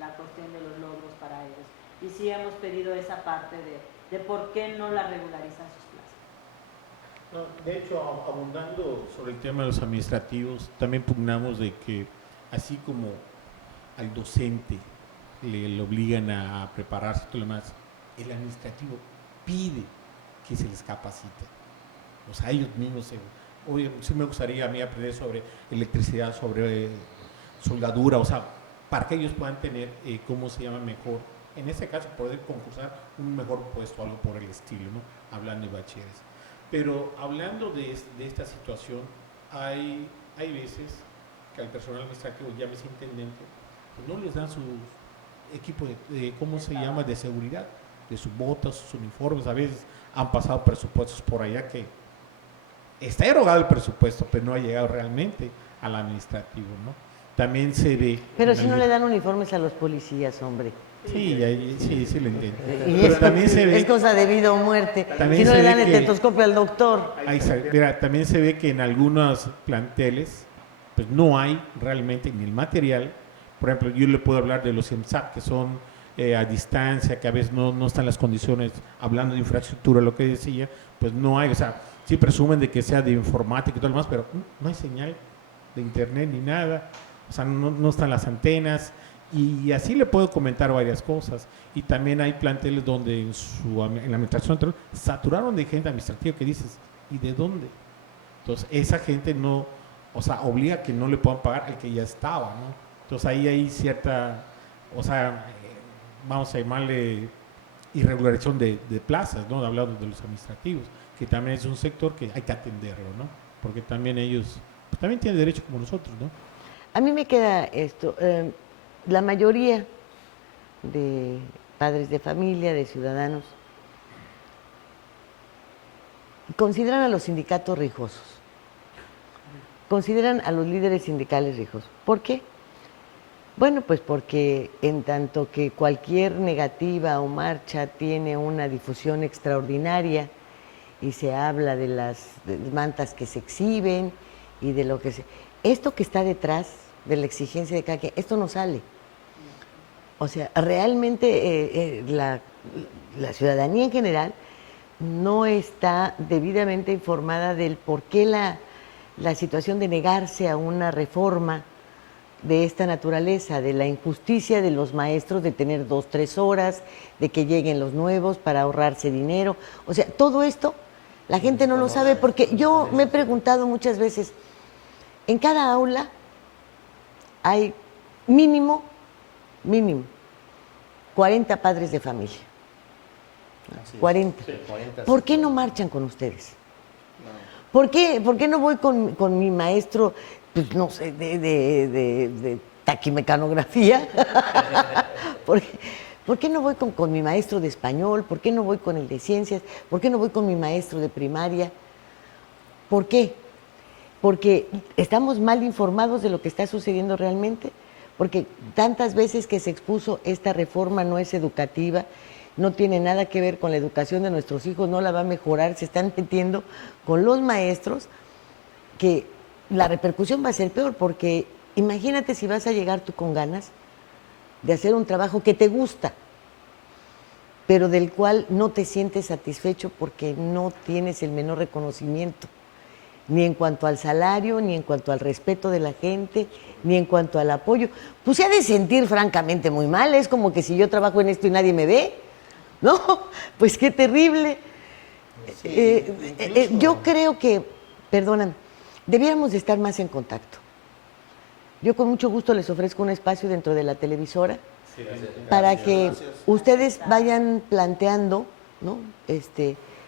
la cuestión de los logros para ellos. Y sí hemos pedido esa parte de por qué no la regularizan sus plazas. No, de hecho, abundando sobre el tema de los administrativos, también pugnamos de que así como al docente le obligan a prepararse y todo lo demás, el administrativo pide que se les capacite. O sea, ellos mismos, oye, sí me gustaría a mí aprender sobre electricidad, sobre soldadura, o sea, para que ellos puedan tener, ¿cómo se llama? Mejor, en este caso, poder concursar un mejor puesto, algo por el estilo, ¿no? Hablando de bachilleres. Pero hablando de esta situación, hay veces que al personal administrativo, llámese intendente, pues no les dan su equipo de ¿cómo se llama? De seguridad, de sus botas, sus uniformes. A veces han pasado presupuestos por allá que está erogado el presupuesto, pero no ha llegado realmente al administrativo, ¿no? También se ve... Pero si no le dan uniformes a los policías, hombre. Sí, sí lo entiendo. Pero también se ve... Es cosa de vida o muerte. Si no le dan el estetoscopio al doctor. Mira, también se ve que en algunos planteles pues no hay realmente ni el material. Por ejemplo, yo le puedo hablar de los CEMSAT, que son a distancia, que a veces no están las condiciones, hablando de infraestructura, lo que decía, pues no hay, o sea, sí presumen de que sea de informática y todo lo demás, pero no hay señal de internet ni nada, o sea, no están las antenas, y así le puedo comentar varias cosas. Y también hay planteles donde en la administración anterior saturaron de gente administrativa que dices, ¿y de dónde? Entonces, esa gente no, o sea, obliga a que no le puedan pagar al que ya estaba, ¿no? Entonces, ahí hay cierta, o sea, vamos a llamarle irregularización de plazas, ¿no? Hablando de los administrativos, que también es un sector que hay que atenderlo, ¿no? Porque también ellos, pues, también tienen derecho como nosotros, ¿no? A mí me queda esto, la mayoría de padres de familia, de ciudadanos, consideran a los sindicatos rijosos, consideran a los líderes sindicales rijosos. ¿Por qué? Bueno, pues porque en tanto que cualquier negativa o marcha tiene una difusión extraordinaria y se habla de las mantas que se exhiben y de lo que se... Esto que está detrás de la exigencia de cada quien, esto no sale. O sea, realmente la ciudadanía en general no está debidamente informada del por qué la situación de negarse a una reforma de esta naturaleza, de la injusticia de los maestros de tener 2, 3 horas, de que lleguen los nuevos para ahorrarse dinero. O sea, todo esto la gente no lo sabe, porque yo me he preguntado muchas veces, en cada aula hay mínimo 40 padres de familia. 40. ¿Por qué no marchan con ustedes? ¿Por qué no voy con mi maestro, pues no sé, de taquimecanografía? ¿Por qué no voy con mi maestro de español? ¿Por qué no voy con el de ciencias? ¿Por qué no voy con mi maestro de primaria? ¿Por qué? Porque estamos mal informados de lo que está sucediendo realmente, porque tantas veces que se expuso esta reforma no es educativa, no tiene nada que ver con la educación de nuestros hijos, no la va a mejorar, se están metiendo con los maestros, que la repercusión va a ser peor, porque imagínate si vas a llegar tú con ganas de hacer un trabajo que te gusta, pero del cual no te sientes satisfecho porque no tienes el menor reconocimiento, ni en cuanto al salario, ni en cuanto al respeto de la gente, ni en cuanto al apoyo. Pues se ha de sentir francamente muy mal, es como que si yo trabajo en esto y nadie me ve, ¿no? Pues qué terrible. Sí, yo creo que, perdóname, debiéramos de estar más en contacto. Yo con mucho gusto les ofrezco un espacio dentro de la televisora para que ustedes vayan planteando, ¿no?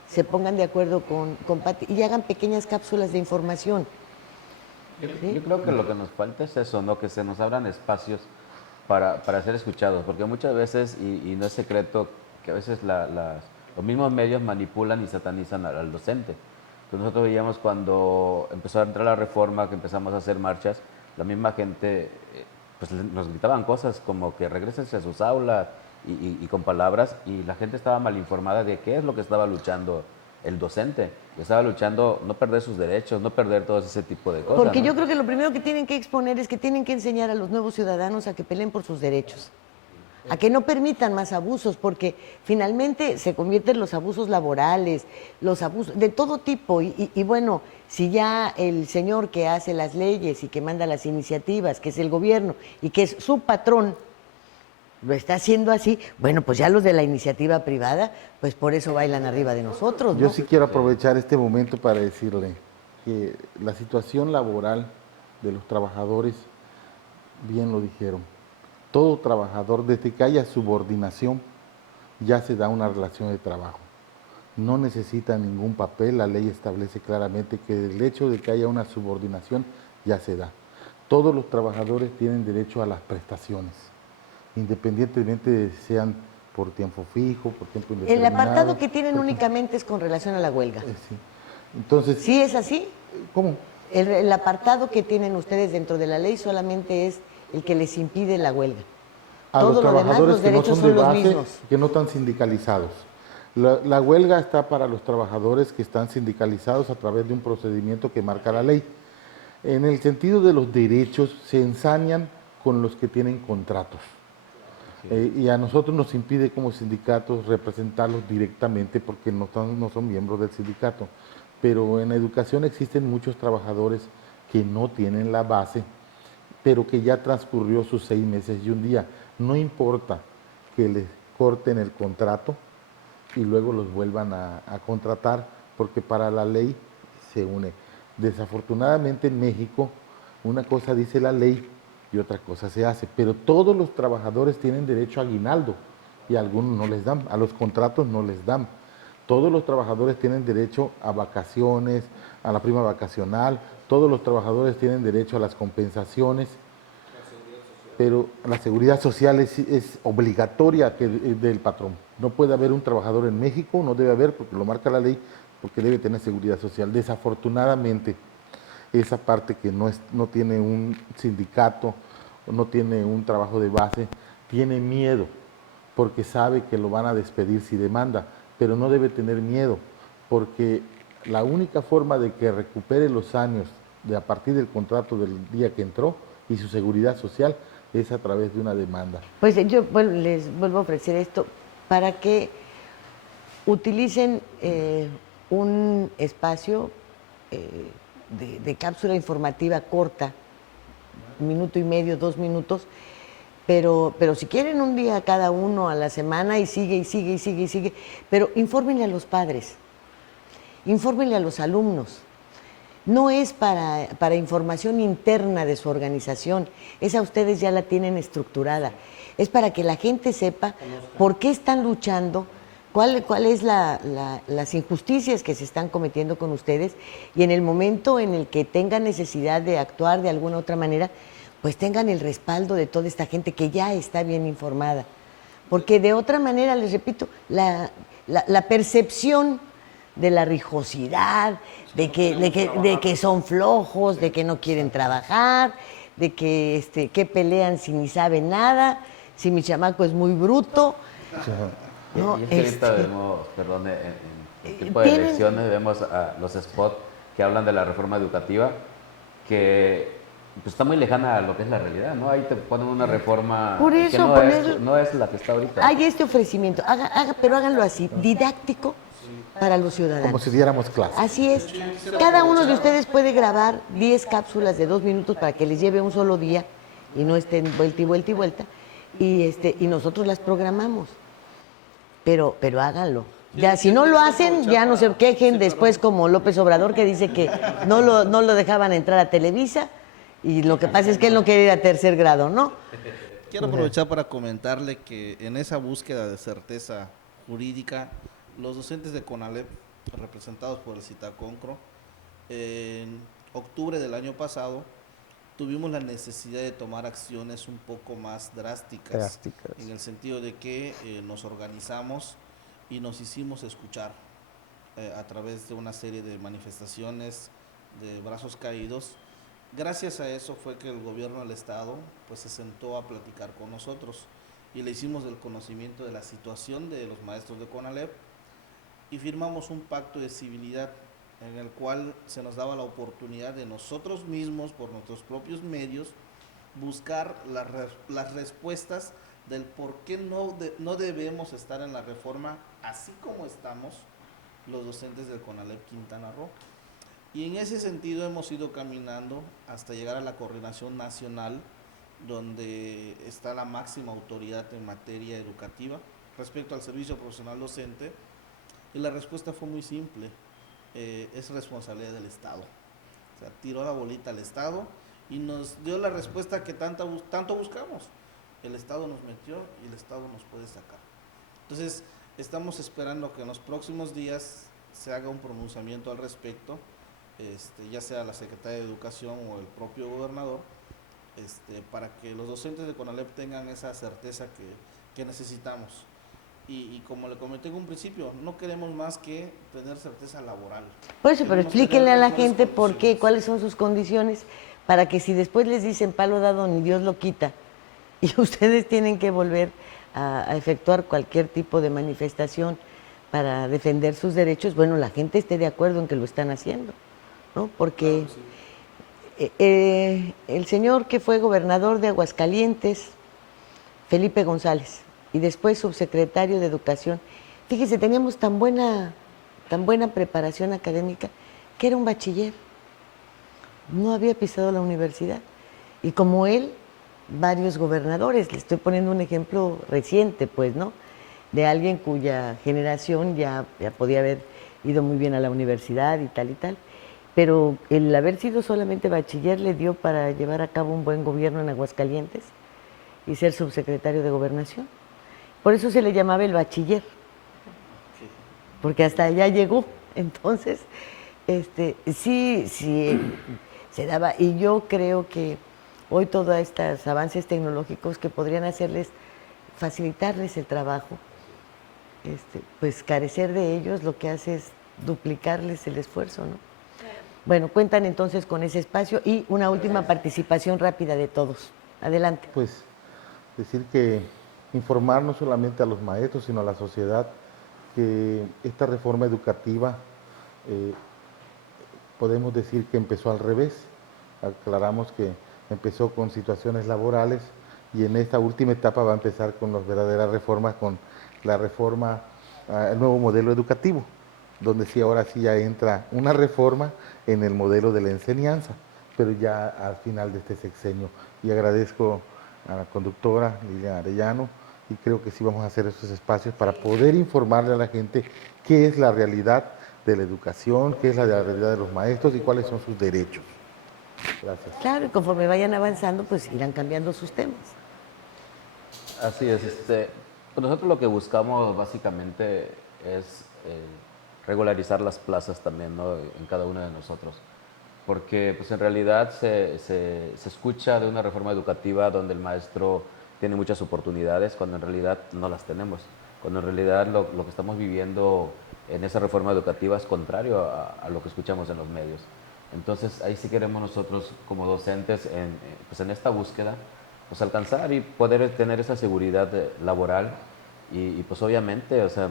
se pongan de acuerdo con Pati y hagan pequeñas cápsulas de información. Yo creo que lo que nos falta es eso, ¿no? Que se nos abran espacios para ser escuchados, porque muchas veces, y no es secreto, que a veces los mismos medios manipulan y satanizan al docente. Entonces nosotros veíamos cuando empezó a entrar la reforma, que empezamos a hacer marchas, la misma gente pues nos gritaban cosas como que regrésense a sus aulas y con palabras, y la gente estaba mal informada de qué es lo que estaba luchando el docente. Estaba luchando no perder sus derechos, no perder todo ese tipo de cosas. Porque ¿no? yo creo que lo primero que tienen que exponer es que tienen que enseñar a los nuevos ciudadanos a que peleen por sus derechos, a que no permitan más abusos, porque finalmente se convierten los abusos laborales, los abusos de todo tipo. Y bueno, si ya el señor que hace las leyes y que manda las iniciativas, que es el gobierno y que es su patrón, lo está haciendo así, bueno, pues ya los de la iniciativa privada, pues por eso bailan arriba de nosotros, ¿no? Yo sí quiero aprovechar este momento para decirle que la situación laboral de los trabajadores, bien lo dijeron, todo trabajador, desde que haya subordinación, ya se da una relación de trabajo. No necesita ningún papel, la ley establece claramente que el hecho de que haya una subordinación ya se da. Todos los trabajadores tienen derecho a las prestaciones, independientemente de si sean por tiempo fijo, por tiempo El indeterminado. apartado que tienen únicamente es con relación a la huelga. Sí. Entonces, ¿Sí es así? ¿Cómo? El apartado que tienen ustedes dentro de la ley solamente es el que les impide la huelga. A Todo los lo demás, trabajadores los que no derechos son de son los base, mismos. que no están sindicalizados. La huelga está para los trabajadores que están sindicalizados a través de un procedimiento que marca la ley. En el sentido de los derechos, se ensañan con los que tienen contratos. Y a nosotros nos impide como sindicatos representarlos directamente porque no son miembros del sindicato. Pero en la educación existen muchos trabajadores que no tienen la base, pero que ya transcurrió sus 6 meses y un día. No importa que les corten el contrato y luego los vuelvan a contratar, porque para la ley se une. Desafortunadamente en México, una cosa dice la ley y otra cosa se hace, pero todos los trabajadores tienen derecho a aguinaldo y a algunos no les dan, a los contratos no les dan. Todos los trabajadores tienen derecho a vacaciones, a la prima vacacional, todos los trabajadores tienen derecho a las compensaciones, pero la seguridad social es obligatoria del patrón. No puede haber un trabajador en México, no debe haber, porque lo marca la ley, porque debe tener seguridad social. Desafortunadamente, esa parte que no tiene un sindicato, no tiene un trabajo de base, tiene miedo, porque sabe que lo van a despedir si demanda, pero no debe tener miedo, porque la única forma de que recupere los años a partir del contrato del día que entró y su seguridad social es a través de una demanda. Pues yo les vuelvo a ofrecer esto para que utilicen un espacio de cápsula informativa corta, 1 minuto y medio, 2 minutos, pero si quieren un día cada uno a la semana y sigue, pero infórmenle a los padres, infórmenle a los alumnos. No es para información interna de su organización, esa ustedes ya la tienen estructurada. Es para que la gente sepa por qué están luchando, cuál es las injusticias que se están cometiendo con ustedes, y en el momento en el que tengan necesidad de actuar de alguna otra manera, pues tengan el respaldo de toda esta gente que ya está bien informada. Porque de otra manera, les repito, la percepción de la rijosidad, de que son flojos, de que no quieren trabajar, de que pelean si ni saben nada, si mi chamaco es muy bruto. No, y es que ahorita vemos, perdón, en el tipo de elecciones vemos los spots que hablan de la reforma educativa, que pues, está muy lejana a lo que es la realidad, ¿no? Ahí te ponen una reforma por eso, que no es la que está ahorita. Hay este ofrecimiento, pero háganlo así, didáctico para los ciudadanos. Como si diéramos clase. Así es. Cada uno de ustedes puede grabar 10 cápsulas de 2 minutos para que les lleve un solo día y no estén vuelta y vuelta, y nosotros las programamos. Pero háganlo. Ya, si no lo hacen, ya no se quejen después como López Obrador, que dice que no lo dejaban entrar a Televisa, y lo que pasa es que él no quiere ir a 3er grado, ¿no? Quiero aprovechar para comentarle que en esa búsqueda de certeza jurídica, los docentes de CONALEP representados por el Citaconcro, en octubre del año pasado tuvimos la necesidad de tomar acciones un poco más drásticas. En el sentido de que nos organizamos y nos hicimos escuchar a través de una serie de manifestaciones de brazos caídos. Gracias a eso fue que el gobierno del estado pues se sentó a platicar con nosotros y le hicimos el conocimiento de la situación de los maestros de CONALEP y firmamos un pacto de civilidad en el cual se nos daba la oportunidad de nosotros mismos, por nuestros propios medios, buscar las respuestas del por qué no debemos estar en la reforma así como estamos los docentes del CONALEP Quintana Roo. Y en ese sentido hemos ido caminando hasta llegar a la coordinación nacional, donde está la máxima autoridad en materia educativa respecto al servicio profesional docente, y la respuesta fue muy simple: es responsabilidad del Estado. O sea, tiró la bolita al Estado y nos dio la respuesta que tanto buscamos. El Estado nos metió y el Estado nos puede sacar. Entonces, estamos esperando que en los próximos días se haga un pronunciamiento al respecto, ya sea la Secretaría de Educación o el propio gobernador, para que los docentes de CONALEP tengan esa certeza que necesitamos. Y como le comenté en un principio, no queremos más que tener certeza laboral. Por eso, pero explíquenle a la gente por qué, cuáles son sus condiciones, para que si después les dicen palo dado ni Dios lo quita, y ustedes tienen que volver a efectuar cualquier tipo de manifestación para defender sus derechos, bueno, la gente esté de acuerdo en que lo están haciendo, ¿no? Porque el señor que fue gobernador de Aguascalientes, Felipe González, y después subsecretario de Educación, fíjese, teníamos tan buena preparación académica que era un bachiller, no había pisado la universidad, y como él, varios gobernadores. Le estoy poniendo un ejemplo reciente, pues, ¿no? De alguien cuya generación ya podía haber ido muy bien a la universidad y tal, pero el haber sido solamente bachiller le dio para llevar a cabo un buen gobierno en Aguascalientes y ser subsecretario de Gobernación. Por eso se le llamaba el bachiller, porque hasta allá llegó. Entonces, sí se daba, y yo creo que hoy todos estos avances tecnológicos que podrían facilitarles el trabajo, pues carecer de ellos lo que hace es duplicarles el esfuerzo, ¿no? Bueno, cuentan entonces con ese espacio y una última participación rápida de todos. Adelante. Pues decir que informar no solamente a los maestros, sino a la sociedad, que esta reforma educativa podemos decir que empezó al revés. Aclaramos que empezó con situaciones laborales y en esta última etapa va a empezar con las verdaderas reformas, con la reforma, el nuevo modelo educativo, donde sí ahora sí ya entra una reforma en el modelo de la enseñanza, pero ya al final de este sexenio. Y agradezco a la conductora Lilia Arellano, y creo que sí vamos a hacer estos espacios para poder informarle a la gente qué es la realidad de la educación, qué es la realidad de los maestros y cuáles son sus derechos. Gracias. Claro, y conforme vayan avanzando, pues irán cambiando sus temas. Así es. Pues nosotros lo que buscamos básicamente es regularizar las plazas también, ¿no? En cada uno de nosotros. Porque pues en realidad se escucha de una reforma educativa donde el maestro tiene muchas oportunidades, cuando en realidad no las tenemos. Cuando en realidad lo que estamos viviendo en esa reforma educativa es contrario a lo que escuchamos en los medios. Entonces ahí sí queremos nosotros como docentes pues en esta búsqueda pues alcanzar y poder tener esa seguridad laboral y pues obviamente, o sea,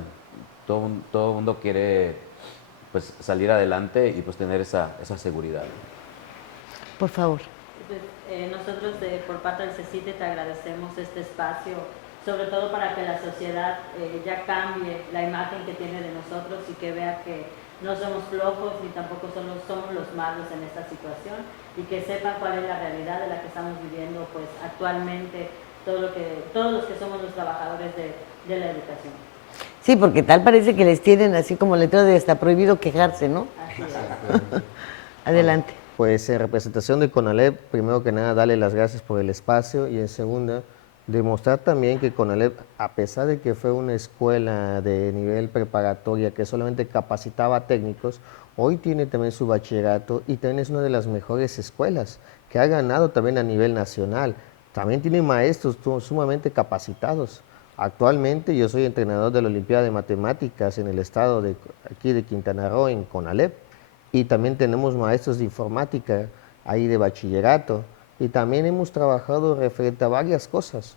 todo el mundo quiere pues salir adelante y pues tener esa seguridad. Por favor. Nosotros por parte del CECITE te agradecemos este espacio, sobre todo para que la sociedad ya cambie la imagen que tiene de nosotros y que vea que no somos flojos ni tampoco somos los malos en esta situación, y que sepan cuál es la realidad de la que estamos viviendo pues actualmente todos los que somos los trabajadores de la educación. Sí, porque tal parece que les tienen así como letrero de está prohibido quejarse, ¿no? Así es. Adelante. Pues en representación de CONALEP, primero que nada darle las gracias por el espacio y en segunda, Demostrar también que CONALEP, a pesar de que fue una escuela de nivel preparatoria que solamente capacitaba técnicos, hoy tiene también su bachillerato y también es una de las mejores escuelas que ha ganado también a nivel nacional. También tiene maestros sumamente capacitados. Actualmente yo soy entrenador de la Olimpiada de Matemáticas en el estado de aquí de Quintana Roo, en CONALEP, y también tenemos maestros de informática ahí de bachillerato, y también hemos trabajado referente a varias cosas.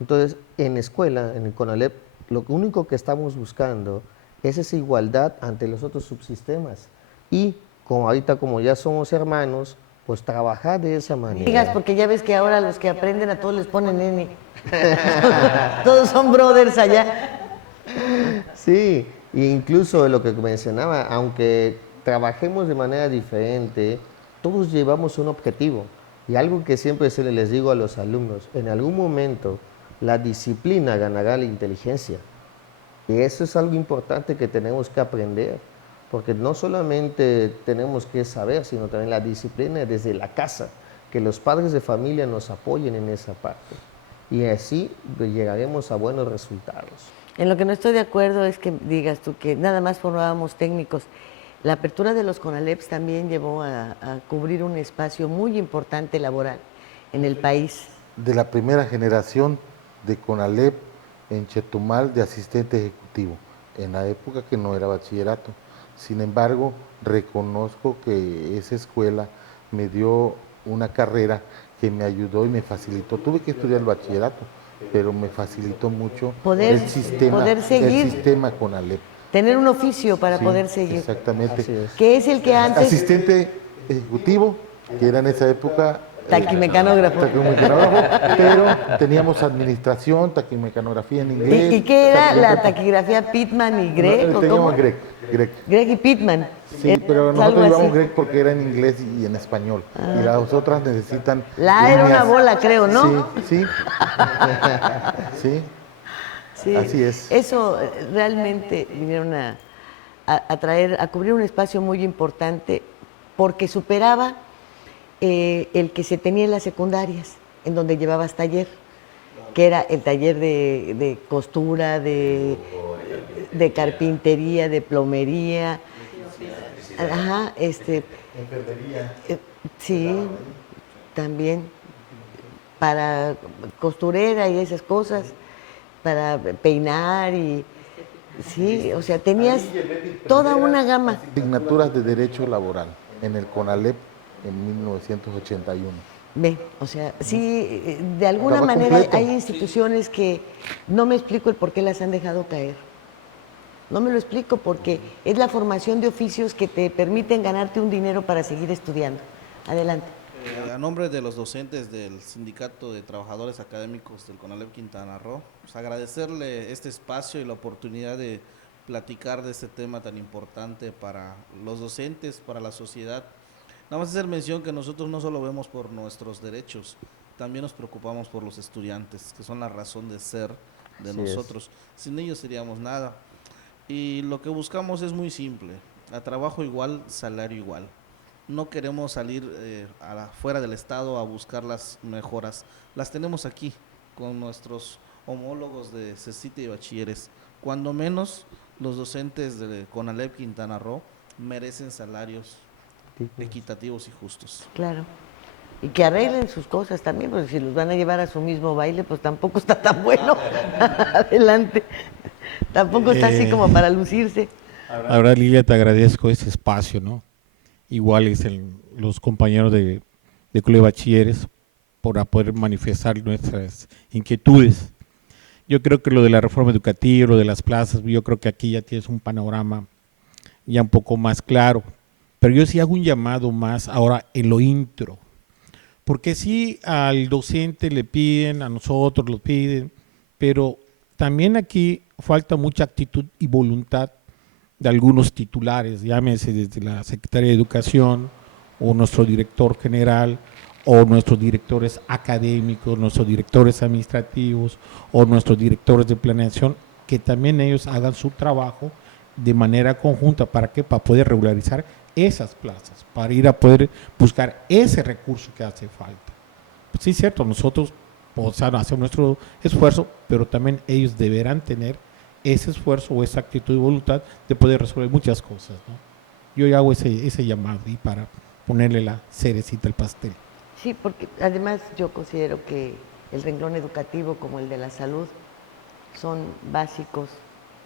Entonces, en escuela, en el CONALEP, lo único que estamos buscando es esa igualdad ante los otros subsistemas. Y como ahorita, como ya somos hermanos, pues trabajar de esa manera. Digas, porque ya ves que ahora los que aprenden a todos les ponen nene. Todos son brothers allá. Sí, e incluso lo que mencionaba, aunque trabajemos de manera diferente, todos llevamos un objetivo. Y algo que siempre les digo a los alumnos, en algún momento la disciplina ganará la inteligencia. Y eso es algo importante que tenemos que aprender, porque no solamente tenemos que saber, sino también la disciplina desde la casa, que los padres de familia nos apoyen en esa parte. Y así llegaremos a buenos resultados. En lo que no estoy de acuerdo es que digas tú que nada más formábamos técnicos. La apertura de los CONALEPs también llevó a cubrir un espacio muy importante laboral en el país. De la primera generación de CONALEP en Chetumal de asistente ejecutivo, en la época que no era bachillerato. Sin embargo, reconozco que esa escuela me dio una carrera que me ayudó y me facilitó. Tuve que estudiar el bachillerato, pero me facilitó mucho el sistema CONALEP. Tener un oficio para poder seguir. Exactamente. Que es el que antes... Asistente ejecutivo, que era en esa época... Taquimecanógrafo. Pero teníamos administración, taquimecanografía en inglés. ¿Y qué era la taquigrafía Pitman y Gregg? No, teníamos Gregg. Gregg y Pitman. Sí, pero nosotros llevamos Gregg porque era en inglés y en español. Y las otras necesitan... La era una bola, creo, ¿no? Sí. Sí, así es. Eso realmente vinieron a cubrir un espacio muy importante porque superaba el que se tenía en las secundarias, en donde llevabas taller, que era el taller de costura, de carpintería, de plomería, enfermería. Sí, también para costurera y esas cosas, para peinar y sí, o sea, tenías toda una gama. Asignaturas de Derecho Laboral en el CONALEP en 1981. Ve, o sea, sí, de alguna manera hay instituciones que no me explico el por qué las han dejado caer. No me lo explico porque es la formación de oficios que te permiten ganarte un dinero para seguir estudiando. Adelante. A nombre de los docentes del Sindicato de Trabajadores Académicos del CONALEP Quintana Roo, pues agradecerle este espacio y la oportunidad de platicar de este tema tan importante para los docentes, para la sociedad. Nada más hacer mención que nosotros no solo vemos por nuestros derechos, también nos preocupamos por los estudiantes, que son la razón de ser de nosotros. Sin ellos seríamos nada. Y lo que buscamos es muy simple, a trabajo igual, salario igual. No queremos salir fuera del estado a buscar las mejoras, las tenemos aquí con nuestros homólogos de CECITE y bachilleres. Cuando menos los docentes de CONALEP Quintana Roo merecen salarios equitativos y justos. Claro, y que arreglen sus cosas también, porque si los van a llevar a su mismo baile, pues tampoco está tan bueno. Adelante, tampoco está así como para lucirse. Ahora, Lilia, te agradezco este espacio, ¿no? Igual es los compañeros de Club de Bachilleres para poder manifestar nuestras inquietudes. Yo creo que lo de la reforma educativa, lo de las plazas, yo creo que aquí ya tienes un panorama ya un poco más claro. Pero yo sí hago un llamado más ahora en lo intro, porque sí al docente le piden, a nosotros lo piden, pero también aquí falta mucha actitud y voluntad de algunos titulares, llámese desde la Secretaría de Educación o nuestro director general o nuestros directores académicos, nuestros directores administrativos o nuestros directores de planeación, que también ellos hagan su trabajo de manera conjunta. ¿Para qué? Para poder regularizar esas plazas, para ir a poder buscar ese recurso que hace falta. Pues sí, es cierto, nosotros hacer nuestro esfuerzo, pero también ellos deberán tener ese esfuerzo o esa actitud y voluntad de poder resolver muchas cosas, ¿no? Yo hago ese llamado y para ponerle la cerecita al pastel. Sí, porque además yo considero que el renglón educativo como el de la salud son básicos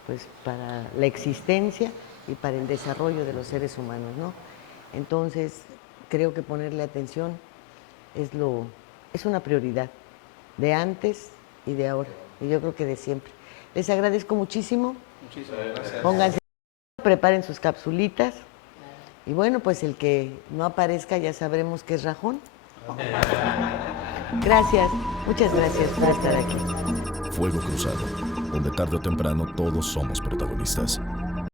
pues para la existencia y para el desarrollo de los seres humanos, ¿no? Entonces, creo que ponerle atención es una prioridad de antes y de ahora, y yo creo que de siempre. Les agradezco muchísimo. Muchísimas gracias. Pónganse, preparen sus capsulitas, y bueno, pues el que no aparezca ya sabremos que es rajón. Gracias, muchas gracias por estar aquí. Fuego Cruzado, donde tarde o temprano todos somos protagonistas.